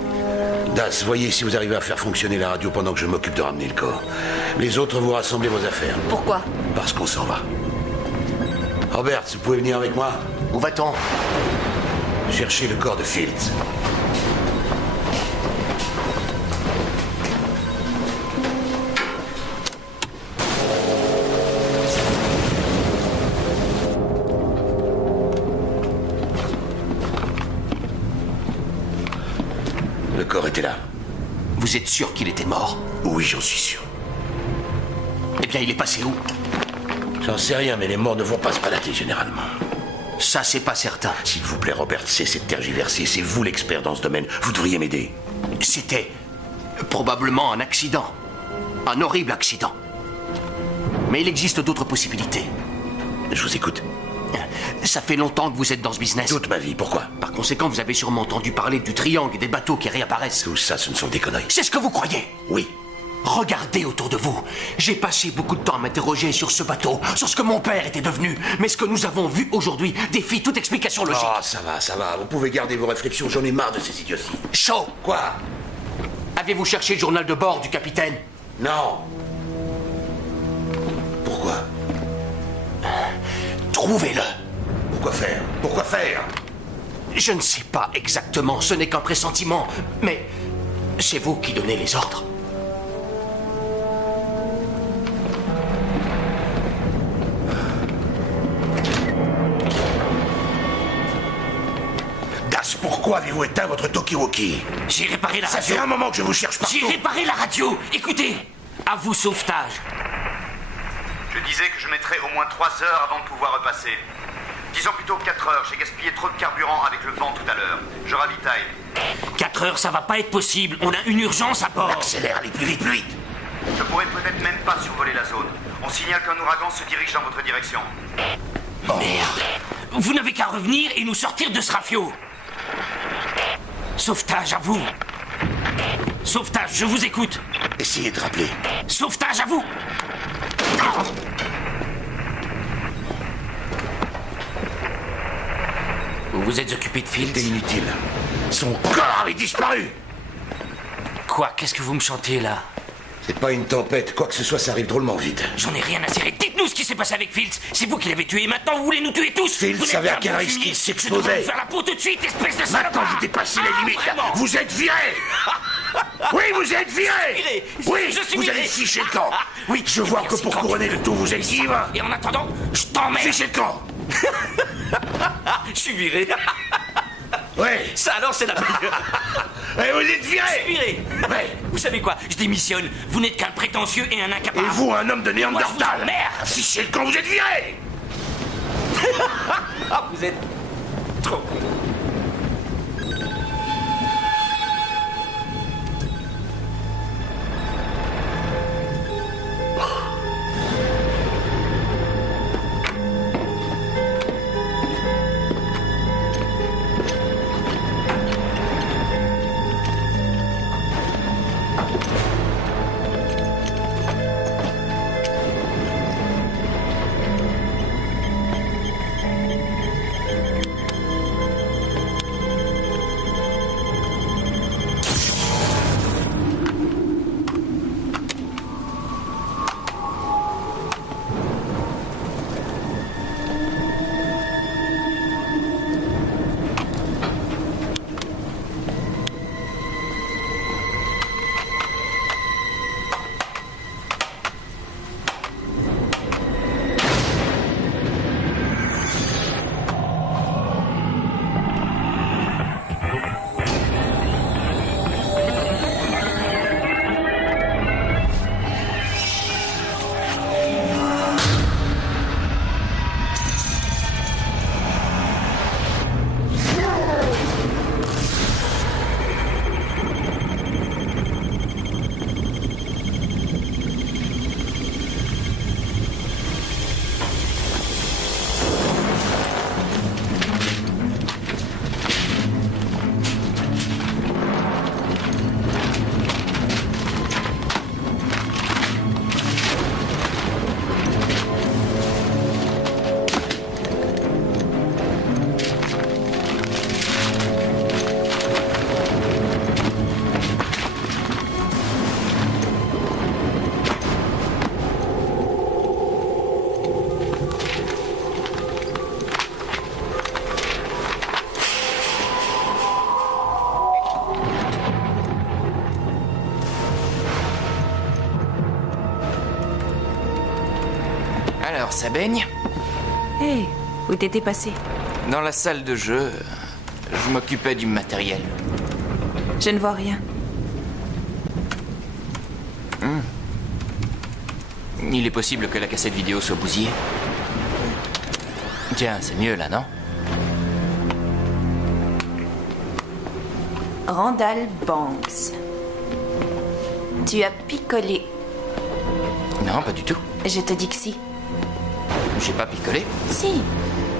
Das, voyez si vous arrivez à faire fonctionner la radio pendant que je m'occupe de ramener le corps. Les autres, vous rassemblez vos affaires. Pourquoi? Parce qu'on s'en va. Robert, vous pouvez venir avec moi? Où va-t-on? Chercher le corps de Fields. Le corps était là. Vous êtes sûr qu'il était mort? Oui, j'en suis sûr. Eh bien, il est passé où? J'en sais rien, mais les morts ne vont pas se balader généralement. Ça, c'est pas certain. S'il vous plaît, Robert, cessez de tergiverser. C'est vous l'expert dans ce domaine. Vous devriez m'aider. C'était probablement un accident. Un horrible accident. Mais il existe d'autres possibilités. Je vous écoute. Ça fait longtemps que vous êtes dans ce business. Toute ma vie, pourquoi? Par conséquent, vous avez sûrement entendu parler du triangle et des bateaux qui réapparaissent. Tout ça, ce ne sont des conneries. C'est ce que vous croyez? Oui. Regardez autour de vous. J'ai passé beaucoup de temps à m'interroger sur ce bateau, sur ce que mon père était devenu. Mais ce que nous avons vu aujourd'hui défie toute explication logique. Oh, ça va. Vous pouvez garder vos réflexions. J'en ai marre de ces idioties. Shaw! Quoi? Avez-vous cherché le journal de bord du capitaine? Non. Pourquoi? Trouvez-le. Pourquoi faire? Je ne sais pas exactement. Ce n'est qu'un pressentiment. Mais c'est vous qui donnez les ordres. Pourquoi avez-vous éteint votre talkie-walkie? J'ai réparé la radio. Ça fait un moment que je vous cherche partout. J'ai réparé la radio. Écoutez, à vous, sauvetage. Je disais que je mettrais au moins 3 heures avant de pouvoir repasser. Disons plutôt 4 heures. J'ai gaspillé trop de carburant avec le vent tout à l'heure. Je ravitaille. 4 heures, ça va pas être possible. On a une urgence à bord. Accélère, allez plus vite, plus vite. Je pourrais peut-être même pas survoler la zone. On signale qu'un ouragan se dirige dans votre direction. Merde. Vous n'avez qu'à revenir et nous sortir de ce rafio. Sauvetage, à vous. Sauvetage, je vous écoute. Essayez de rappeler. Sauvetage, à vous. Vous vous êtes occupé de Fields? C'est inutile. Son corps avait disparu. Quoi? Qu'est-ce que vous me chantez, là? C'est pas une tempête. Quoi que ce soit, ça arrive drôlement vite. J'en ai rien à cirer. Dites-nous ce qui s'est passé avec Fields. C'est vous qui l'avez tué. Maintenant, vous voulez nous tuer tous. Fields avait à quel risque il s'exposait. Je devrais vous faire la peau tout de suite, espèce de salopard. Maintenant, vous dépassez les limites. Vraiment. Vous êtes viré. Oui, vous êtes viré. Oui, je suis vous viré. allez ficher le camp. Oui, je vois que pour couronner le tout, vous êtes ivre. Et en attendant, je t'emmerde. Fichez le camp. Je suis viré. Ouais. Ça alors, c'est la meilleure. Et vous êtes viré. Je suis viré. Ouais. Vous savez quoi? Je démissionne. Vous n'êtes qu'un prétentieux et un incapable. Et vous, un homme de Néandertal. Merde. Fichez le camp, vous êtes viré. Ah, vous êtes trop con. Alors, ça baigne? Hé, où t'étais passé? Dans la salle de jeu, je m'occupais du matériel. Je ne vois rien. Il est possible que la cassette vidéo soit bousillée. Tiens, c'est mieux là, non? Randall Banks. Tu as picolé. Non, pas du tout. Je te dis que si. J'ai pas picolé. Si,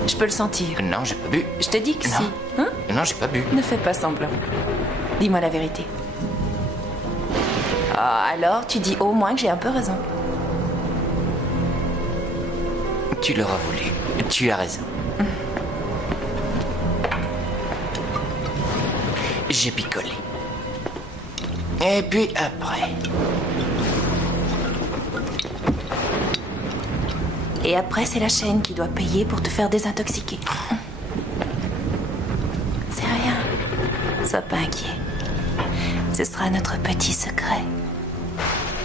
je peux le sentir. Non, j'ai pas bu. Je te dis que Non. si. Hein? Non, j'ai pas bu. Ne fais pas semblant. Dis-moi la vérité. Ah, alors tu dis au moins que j'ai un peu raison. Tu l'auras voulu. Tu as raison. J'ai picolé. Et puis après... Et après, c'est la chaîne qui doit payer pour te faire désintoxiquer. C'est rien. Sois pas inquiet. Ce sera notre petit secret.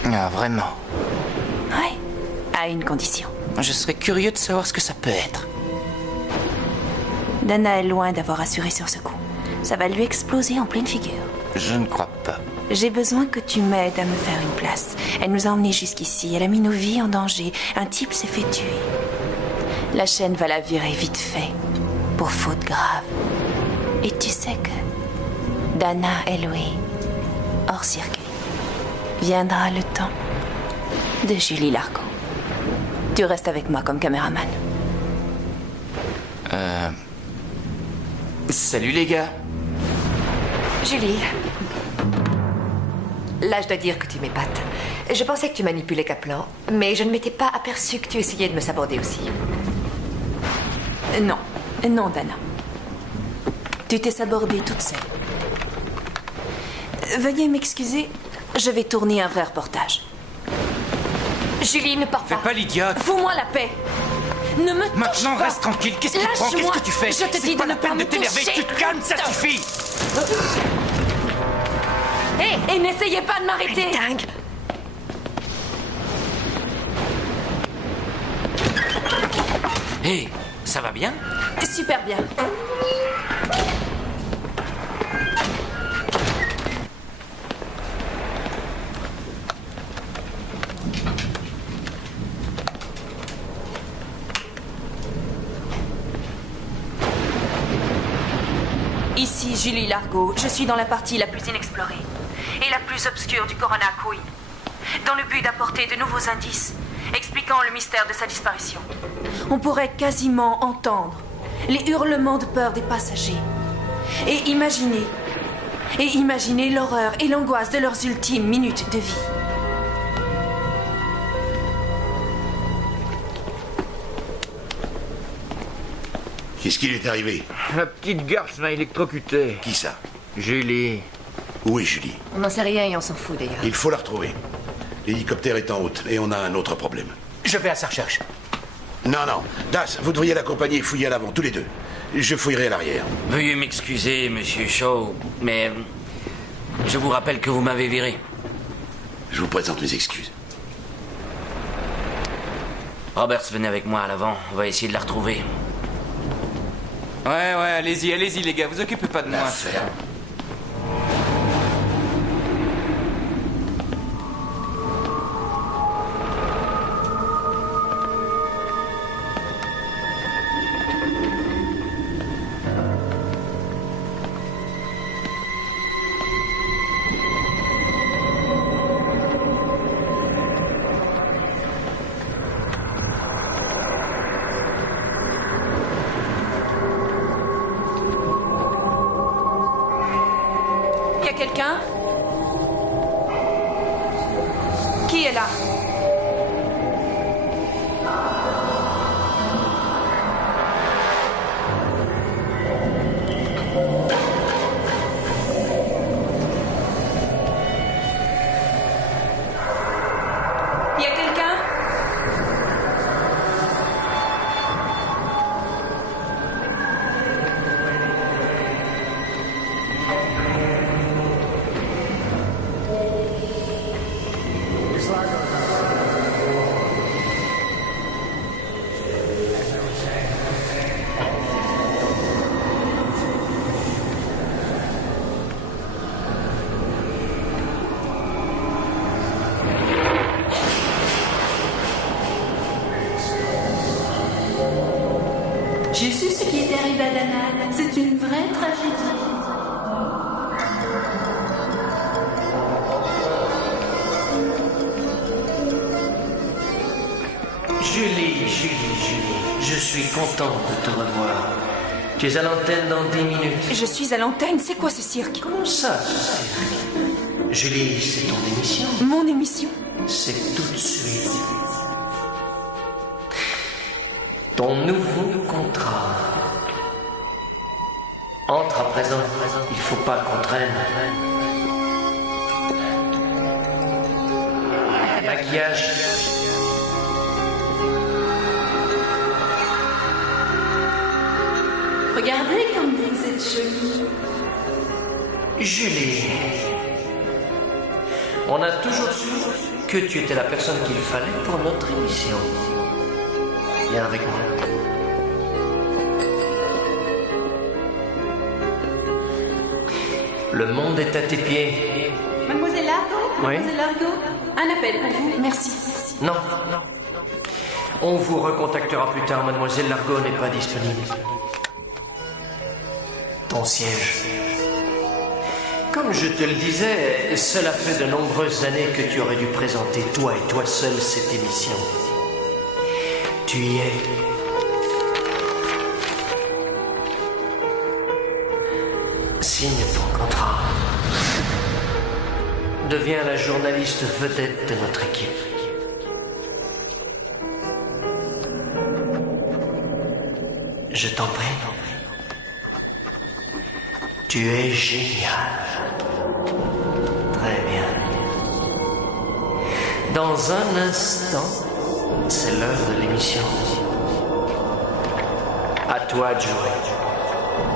Ah, vraiment? Oui, à une condition. Je serais curieux de savoir ce que ça peut être. Dana est loin d'avoir assuré sur ce coup. Ça va lui exploser en pleine figure. Je ne crois pas. J'ai besoin que tu m'aides à me faire une place. Elle nous a emmenés jusqu'ici. Elle a mis nos vies en danger. Un type s'est fait tuer. La chaîne va la virer vite fait. Pour faute grave. Et tu sais que Dana et Louis, hors circuit, viendra le temps de Julie Largo. Tu restes avec moi comme caméraman. Salut les gars. Julie. Là, je dois dire que tu m'épates. Je pensais que tu manipulais Kaplan, mais je ne m'étais pas aperçu que tu essayais de me saborder aussi. Non. Non, Dana. Tu t'es sabordée toute seule. Veuillez m'excuser, je vais tourner un vrai reportage. Julie, ne pars pas. Fais pas l'idiote. Fous-moi la paix. Ne me touche Maintenant, pas. reste tranquille. Qu'est-ce qui te prend? Qu'est-ce que tu fais? Je te dis C'est pas de la ne pas peine de me t'énerver. toucher. Tu te calmes, ça suffit. Hé, et n'essayez pas de m'arrêter. Dingue. Hé, ça va bien? Super bien. Ici Julie Largo. Je suis dans la partie la plus inexplorée et la plus obscure du Corona Queen, dans le but d'apporter de nouveaux indices expliquant le mystère de sa disparition. On pourrait quasiment entendre les hurlements de peur des passagers et imaginer l'horreur et l'angoisse de leurs ultimes minutes de vie. Qu'est-ce qu'il est arrivé? La petite garce m'a électrocuté. Qui ça? Julie. Où est Julie? On n'en sait rien et on s'en fout d'ailleurs. Il faut la retrouver. L'hélicoptère est en route et on a un autre problème. Je vais à sa recherche. Non, non. Das, vous devriez l'accompagner et fouiller à l'avant, tous les deux. Je fouillerai à l'arrière. Veuillez m'excuser, monsieur Shaw, mais je vous rappelle que vous m'avez viré. Je vous présente mes excuses. Roberts, venez avec moi à l'avant. On va essayer de la retrouver. Ouais, allez-y, les gars, vous occupez pas de moi. L'affaire. Quelqu'un? Qui est là? Y a quelqu'un? J'ai su ce qui était arrivé à Danal. C'est une vraie tragédie. Julie, je suis content de te revoir. Tu es à l'antenne dans 10 minutes. Je suis à l'antenne, c'est quoi ce cirque? Comment ça, ce cirque? Julie, c'est ton émission. Mon émission? C'est tout de suite. Ton nouveau contrat. Entre à présent, il faut pas qu'on traîne. Maquillage. Regardez comme vous êtes jolie. Julie, on a toujours su que tu étais la personne qu'il fallait pour notre émission. Viens avec moi. Le monde est à tes pieds. Mademoiselle Largo? Oui? Mademoiselle Largo? Un appel pour vous. Merci. Non. On vous recontactera plus tard. Mademoiselle Largo n'est pas disponible. Ton siège. Comme je te le disais, cela fait de nombreuses années que tu aurais dû présenter toi et toi seul cette émission. Tu y es. Signe ton contrat. Deviens la journaliste vedette de notre équipe. Je t'en prie. Tu es génial. Très bien. Dans un instant, c'est l'heure de l'émission. À toi de jouer.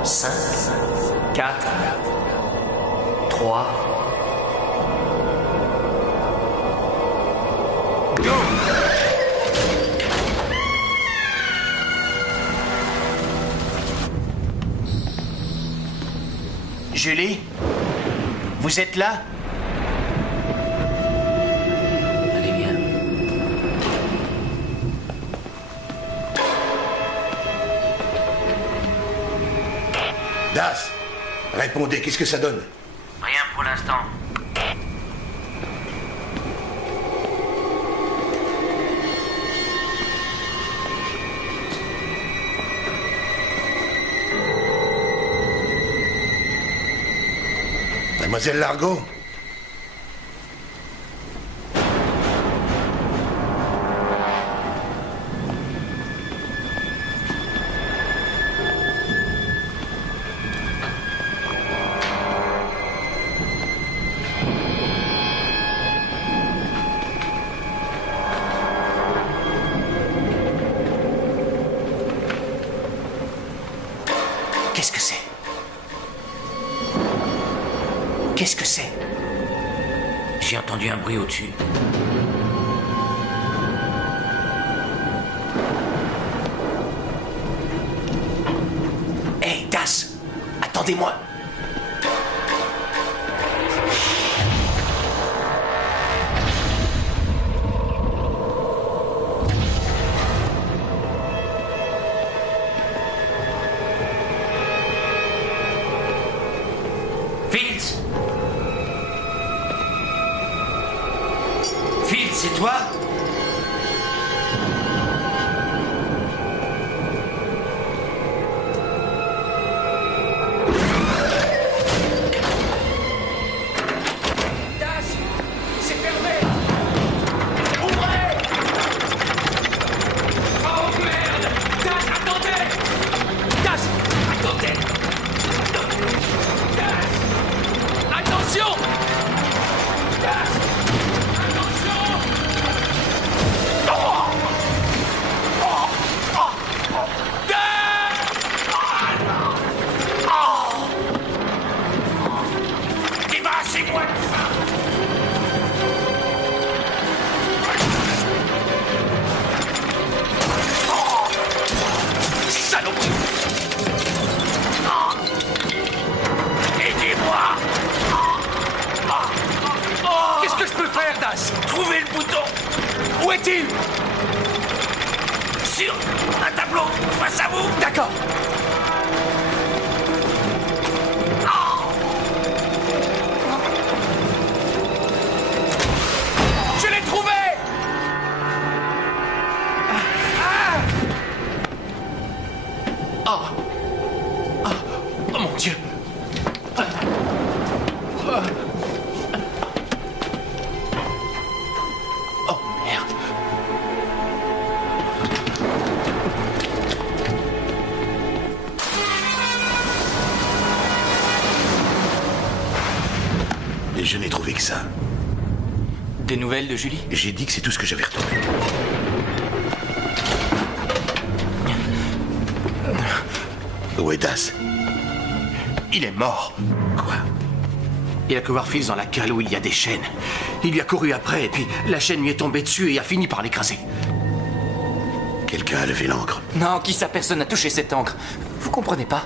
5, 4, 3, go! Julie? Vous êtes là? Allez, viens. Das, répondez, qu'est-ce que ça donne? Rien pour l'instant. Mademoiselle Largo? Qu'est-ce que c'est? Qu'est-ce que c'est? J'ai entendu un bruit au-dessus. Hé, Das! Attendez-moi! Fields! Fields, c'est toi? Das, c'est fermé. Ouvrez. Oh merde. Das, attendez. Das, attendez. Das, attention. Das, attention. Oh. Oh. Oh. Oh. Das. Oh. Débarrassez-moi de ça. Saloperie! Aidez-moi! Qu'est-ce que je peux faire, Das? Trouvez le bouton! Où est-il? Sur un tableau! complot face à vous. D'accord. Je l'ai trouvé. Oh mon Dieu. Oh merde. Et je n'ai trouvé que ça. Des nouvelles de Julie? J'ai dit que c'est tout ce que j'avais retrouvé. Où est Das? Il est mort. Quoi? Il a cru voir Fields dans la cale où il y a des chaînes. Il lui a couru après, et puis la chaîne lui est tombée dessus et a fini par l'écraser. Quelqu'un a levé l'ancre. Non, qui ça? Personne n'a touché cette encre. Vous comprenez pas?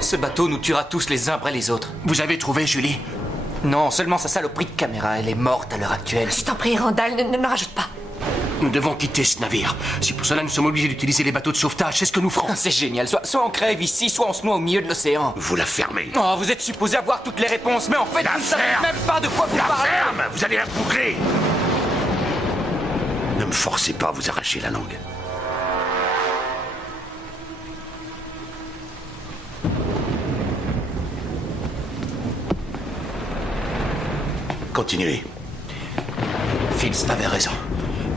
Ce bateau nous tuera tous les uns après les autres. Vous avez trouvé Julie? Non, seulement sa saloperie de caméra. Elle est morte à l'heure actuelle. Je t'en prie, Randall, ne rajoute pas. Nous devons quitter ce navire. Si pour cela nous sommes obligés d'utiliser les bateaux de sauvetage, c'est ce que nous ferons. C'est génial. Soit on crève ici, soit on se noie au milieu de l'océan. Vous la fermez. Oh, vous êtes supposé avoir toutes les réponses, mais en fait, vous ne savez même pas de quoi vous parlez. Ferme! Vous allez la boucler. Ne me forcez pas à vous arracher la langue. Continuez. Fields avait raison.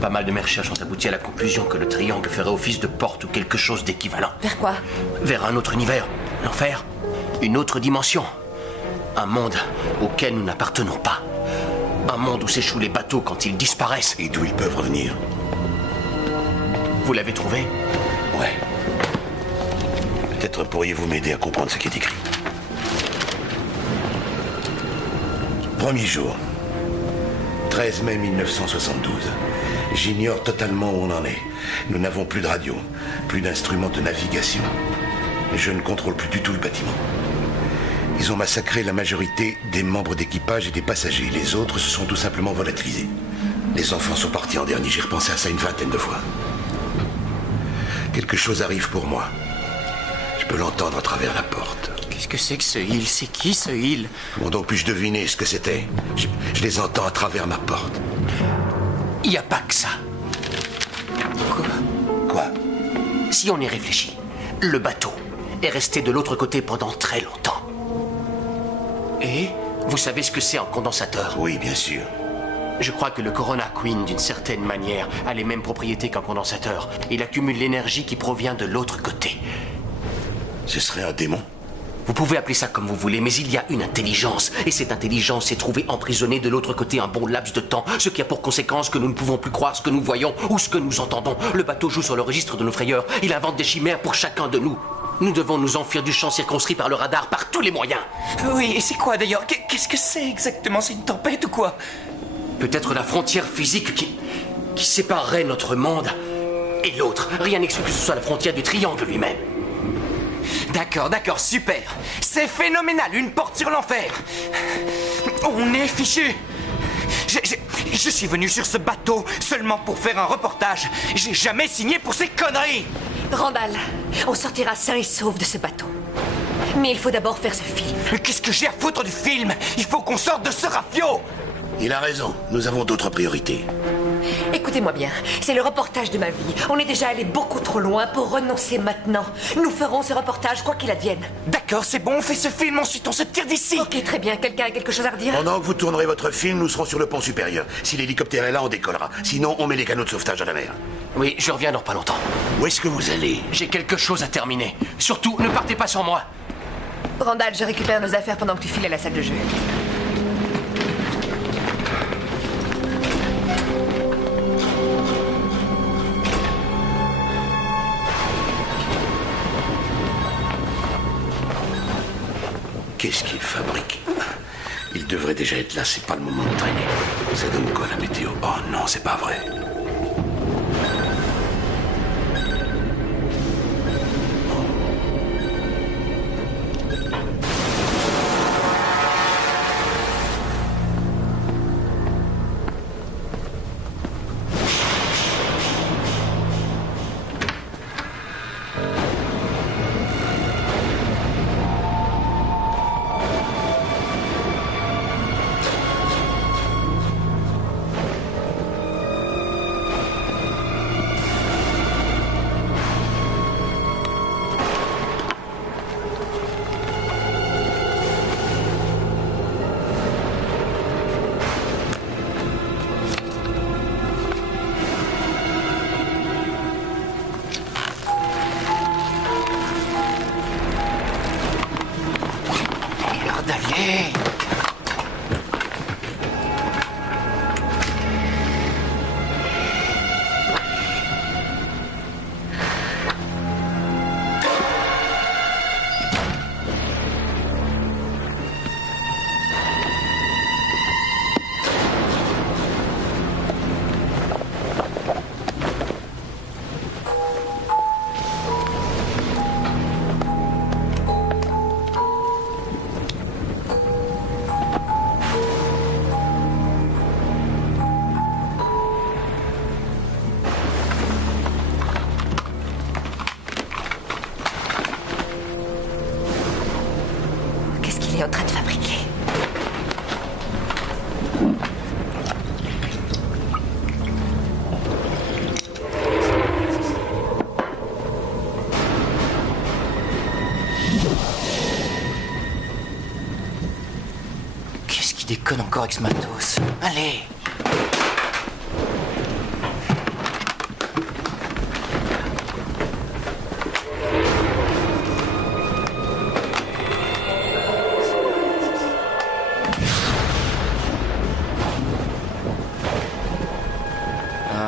Pas mal de mes recherches ont abouti à la conclusion que le triangle ferait office de porte ou quelque chose d'équivalent. Vers quoi? Vers un autre univers, l'enfer, une autre dimension. Un monde auquel nous n'appartenons pas. Un monde où s'échouent les bateaux quand ils disparaissent. Et d'où ils peuvent revenir. Vous l'avez trouvé? Ouais. Peut-être pourriez-vous m'aider à comprendre ce qui est écrit. Premier jour. 13 mai 1972. J'ignore totalement où on en est. Nous n'avons plus de radio, plus d'instruments de navigation. Et je ne contrôle plus du tout le bâtiment. Ils ont massacré la majorité des membres d'équipage et des passagers. Les autres se sont tout simplement volatilisés. Les enfants sont partis en dernier. J'ai repensé à ça une vingtaine de fois. Quelque chose arrive pour moi. Je peux l'entendre à travers la porte. Qu'est-ce que c'est que ce Hill? C'est qui ce Hill? Comment donc puis-je deviner ce que c'était? Je les entends à travers ma porte. Il n'y a pas que ça. Quoi? Si on y réfléchit, le bateau est resté de l'autre côté pendant très longtemps. Et vous savez ce que c'est un condensateur? Oui, bien sûr. Je crois que le Corona Queen, d'une certaine manière, a les mêmes propriétés qu'un condensateur. Il accumule l'énergie qui provient de l'autre côté. Ce serait un démon? Vous pouvez appeler ça comme vous voulez, mais il y a une intelligence. Et cette intelligence s'est trouvée emprisonnée de l'autre côté un bon laps de temps, ce qui a pour conséquence que nous ne pouvons plus croire ce que nous voyons ou ce que nous entendons. Le bateau joue sur le registre de nos frayeurs. Il invente des chimères pour chacun de nous. Nous devons nous enfuir du champ circonscrit par le radar par tous les moyens. Oui, et c'est quoi d'ailleurs? Qu'est-ce que c'est exactement? C'est une tempête ou quoi? Peut-être la frontière physique qui séparerait notre monde et l'autre. Rien n'exclut que ce soit la frontière du triangle lui-même. D'accord, super. C'est phénoménal, une porte sur l'enfer. On est fichu. Je suis venu sur ce bateau seulement pour faire un reportage. J'ai jamais signé pour ces conneries. Randall, on sortira sain et sauf de ce bateau. Mais il faut d'abord faire ce film. Mais qu'est-ce que j'ai à foutre du film? Il faut qu'on sorte de ce rafio. Il a raison, nous avons d'autres priorités. Écoutez-moi bien, c'est le reportage de ma vie. On est déjà allé beaucoup trop loin pour renoncer maintenant. Nous ferons ce reportage quoi qu'il advienne. D'accord, c'est bon, on fait ce film, ensuite on se tire d'ici. Ok, très bien. Quelqu'un a quelque chose à redire? Pendant que vous tournerez votre film, nous serons sur le pont supérieur. Si l'hélicoptère est là, on décollera. Sinon, on met les canaux de sauvetage à la mer. Oui, je reviens dans pas longtemps. Où est-ce que vous allez? J'ai quelque chose à terminer. Surtout, ne partez pas sans moi. Randall, je récupère nos affaires pendant que tu files à la salle de jeu. Qu'est-ce qu'il fabrique? Il devrait déjà être là, c'est pas le moment de traîner. Ça donne quoi la météo? Oh non, c'est pas vrai. déconne encore avec ce matos. Allez.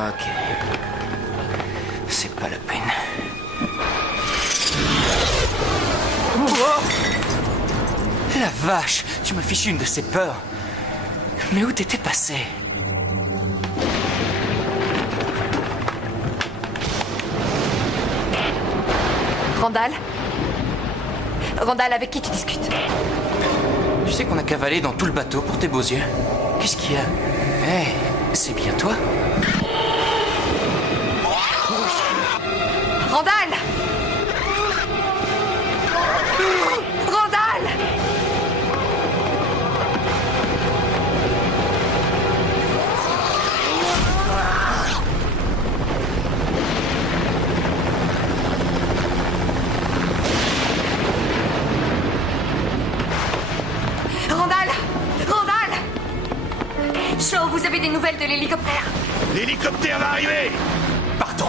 Ok. C'est pas la peine. Oh, la vache, tu m'as fichu une de ces peurs. Mais où t'étais passé? Randall? Randall, avec qui tu discutes? Tu sais qu'on a cavalé dans tout le bateau pour tes beaux yeux. Qu'est-ce qu'il y a? Hé, c'est bien toi? Randall! Randall! Randall! Randall! Shaw, vous avez des nouvelles de l'hélicoptère? L'hélicoptère va arriver! Partons!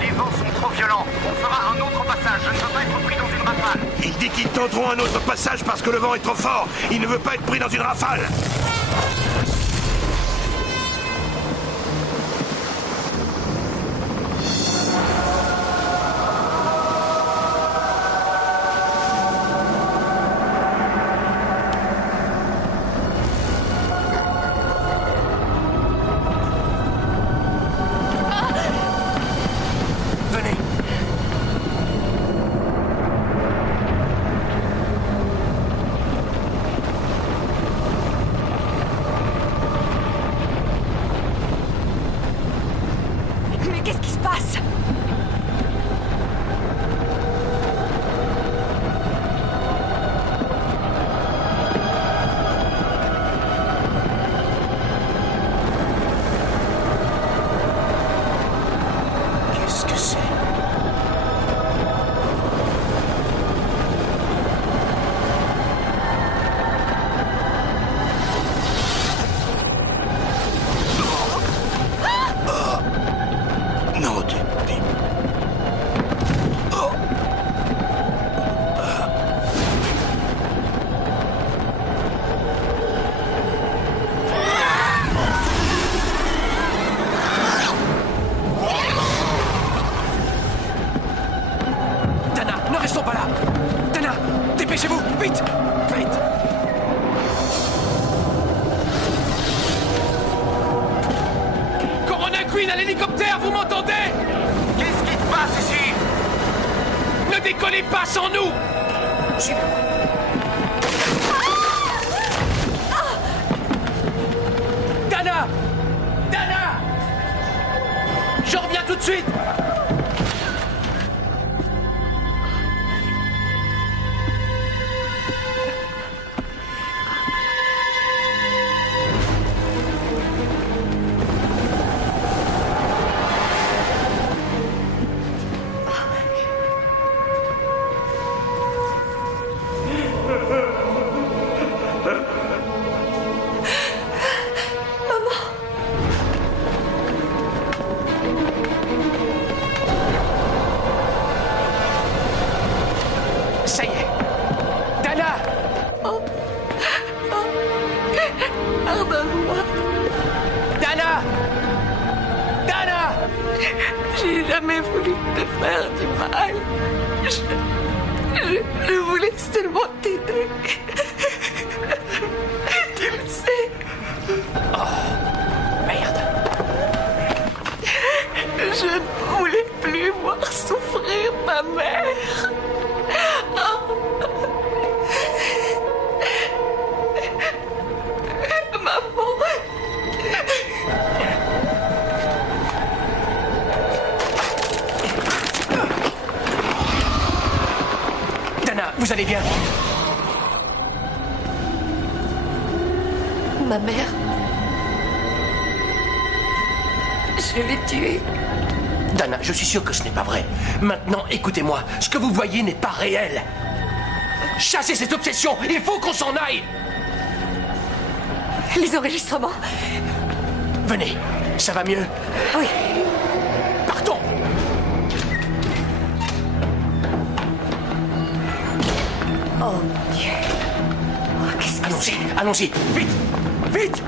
Les vents sont trop violents. On fera un autre passage. Je ne veux pas être pris dans une rafale. Il dit qu'ils tenteront un autre passage parce que le vent est trop fort. Il ne veut pas être pris dans une rafale. Mais qu'est-ce qui se passe? Qu'est-ce que c'est? Non, tu... Dana, ne restons pas là! Dana, dépêchez-vous! Vite! Vite! Corona Queen à l'hélicoptère, vous m'entendez? Qu'est-ce qui se passe ici? Ne décollez pas sans nous! Dana! Dana! Je reviens tout de suite! Ça y est! Dana! Pardonne-moi. Dana! Dana! J'ai jamais voulu te faire du mal. Je voulais seulement t'aider. Tu le sais. Merde! Je ne voulais plus voir souffrir ma mère. Dana, vous allez bien? Ma mère? Je l'ai tuée. Dana, je suis sûr que ce n'est pas vrai. Maintenant, écoutez-moi. Ce que vous voyez n'est pas réel. Chassez cette obsession. Il faut qu'on s'en aille. Les enregistrements. Venez, ça va mieux? Oui. Partons. Oh Dieu. Oh, qu'est-ce que c'est? Allons-y, vite, vite.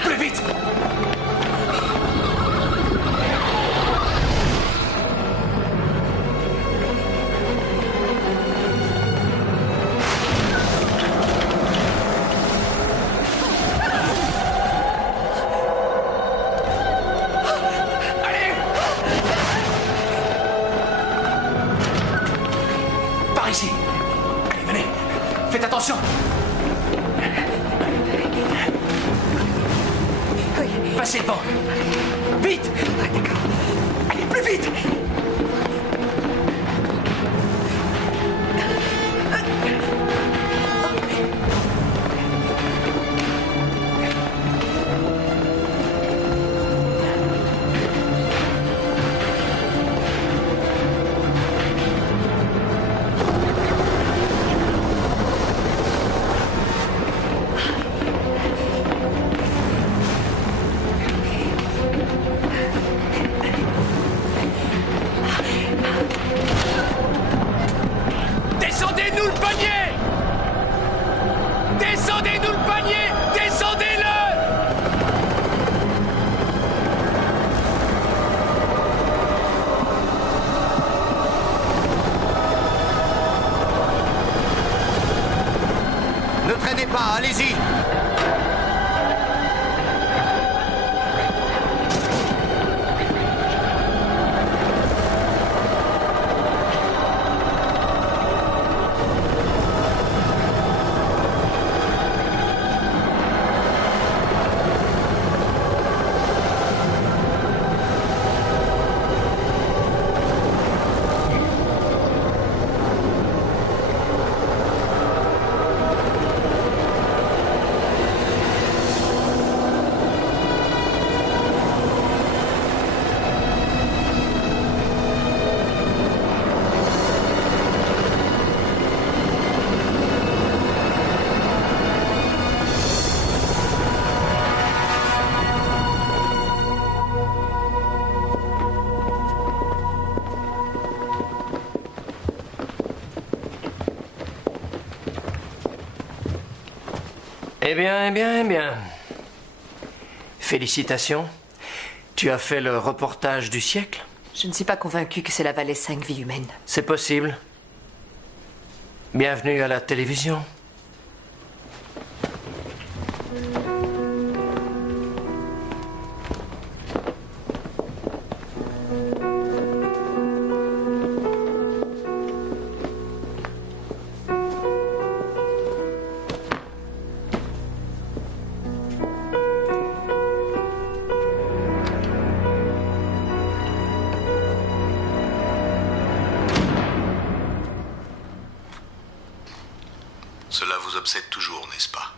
Plus vite. Faites attention. Passez devant. Vite. Allez, plus vite. Descendez-nous le panier! Descendez-nous le panier! Descendez-le! Ne traînez pas, allez-y! Eh bien, eh bien, eh bien. Félicitations. Tu as fait le reportage du siècle? Je ne suis pas convaincue que cela valait 5 vies humaines. C'est possible. Bienvenue à la télévision. Cela vous obsède toujours, n'est-ce pas?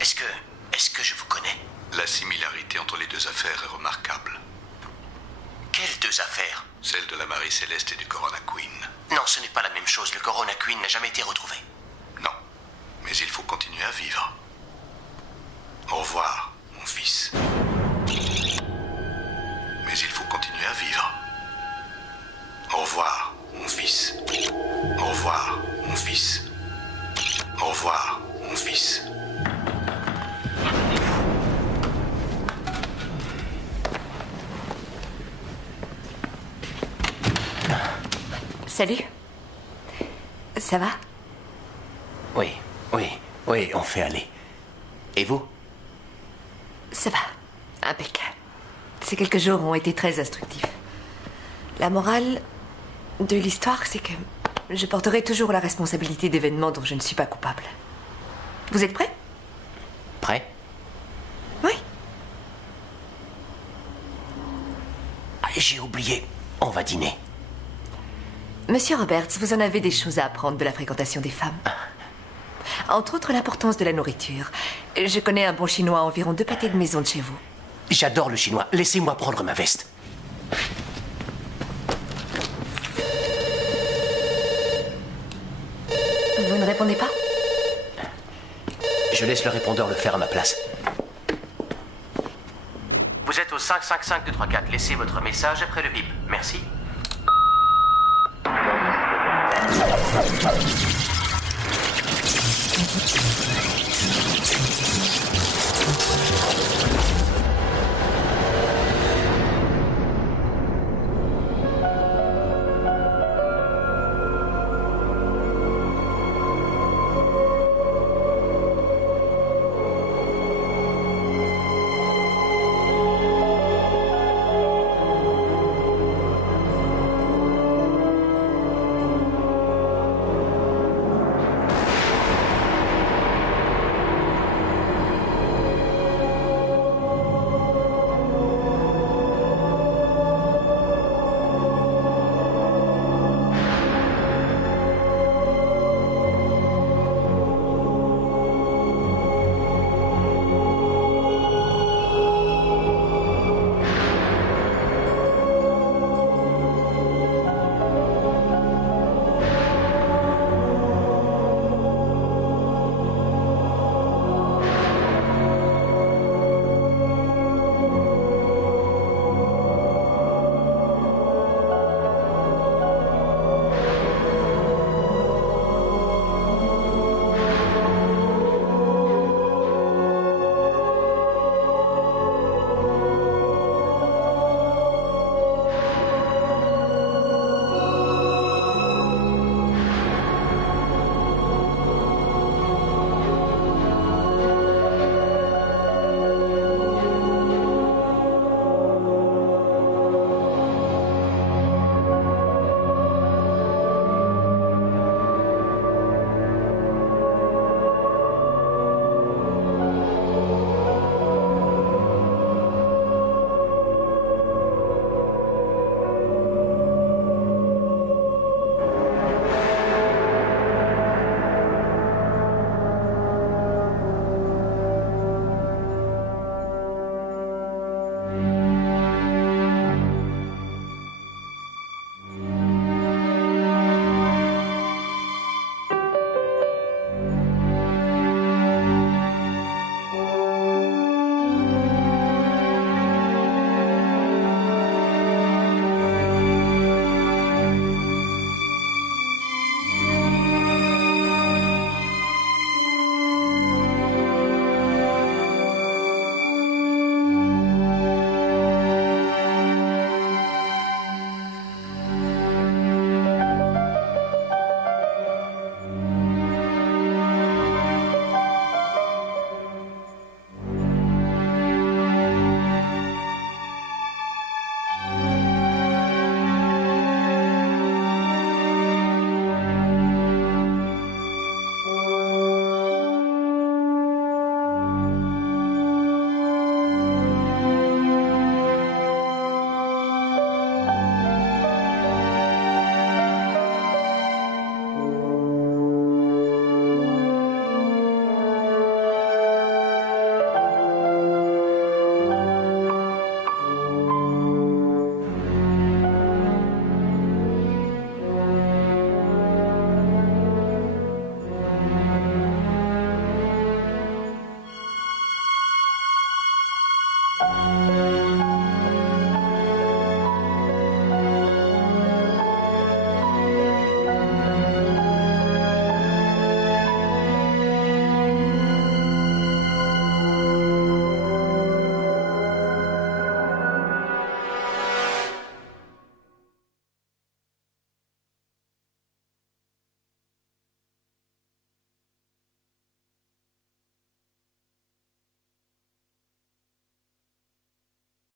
Est-ce que je vous connais? La similarité entre les deux affaires est remarquable. Quelles deux affaires? Celle de la Marie Céleste et du Corona Queen. Non, ce n'est pas la même chose. Le Corona Queen n'a jamais été retrouvé. Non, mais il faut continuer à vivre. Au revoir, mon fils. Mais il faut continuer à vivre. Au revoir, mon fils. Au revoir, mon fils. Au revoir, mon fils. Salut. Ça va? Oui, on fait aller. Et vous? Ça va. Impeccable. Ces quelques jours ont été très instructifs. La morale de l'histoire, c'est que je porterai toujours la responsabilité d'événements dont je ne suis pas coupable. Vous êtes prêts? Prêt? Oui. Ah, j'ai oublié. On va dîner. Monsieur Roberts, vous en avez des choses à apprendre de la fréquentation des femmes. Entre autres, l'importance de la nourriture. Je connais un bon chinois à environ 2 pâtés de maison de chez vous. J'adore le chinois. Laissez-moi prendre ma veste. Vous ne répondez pas? Je laisse le répondeur le faire à ma place. Vous êtes au 555-234. Laissez votre message après le bip. Merci.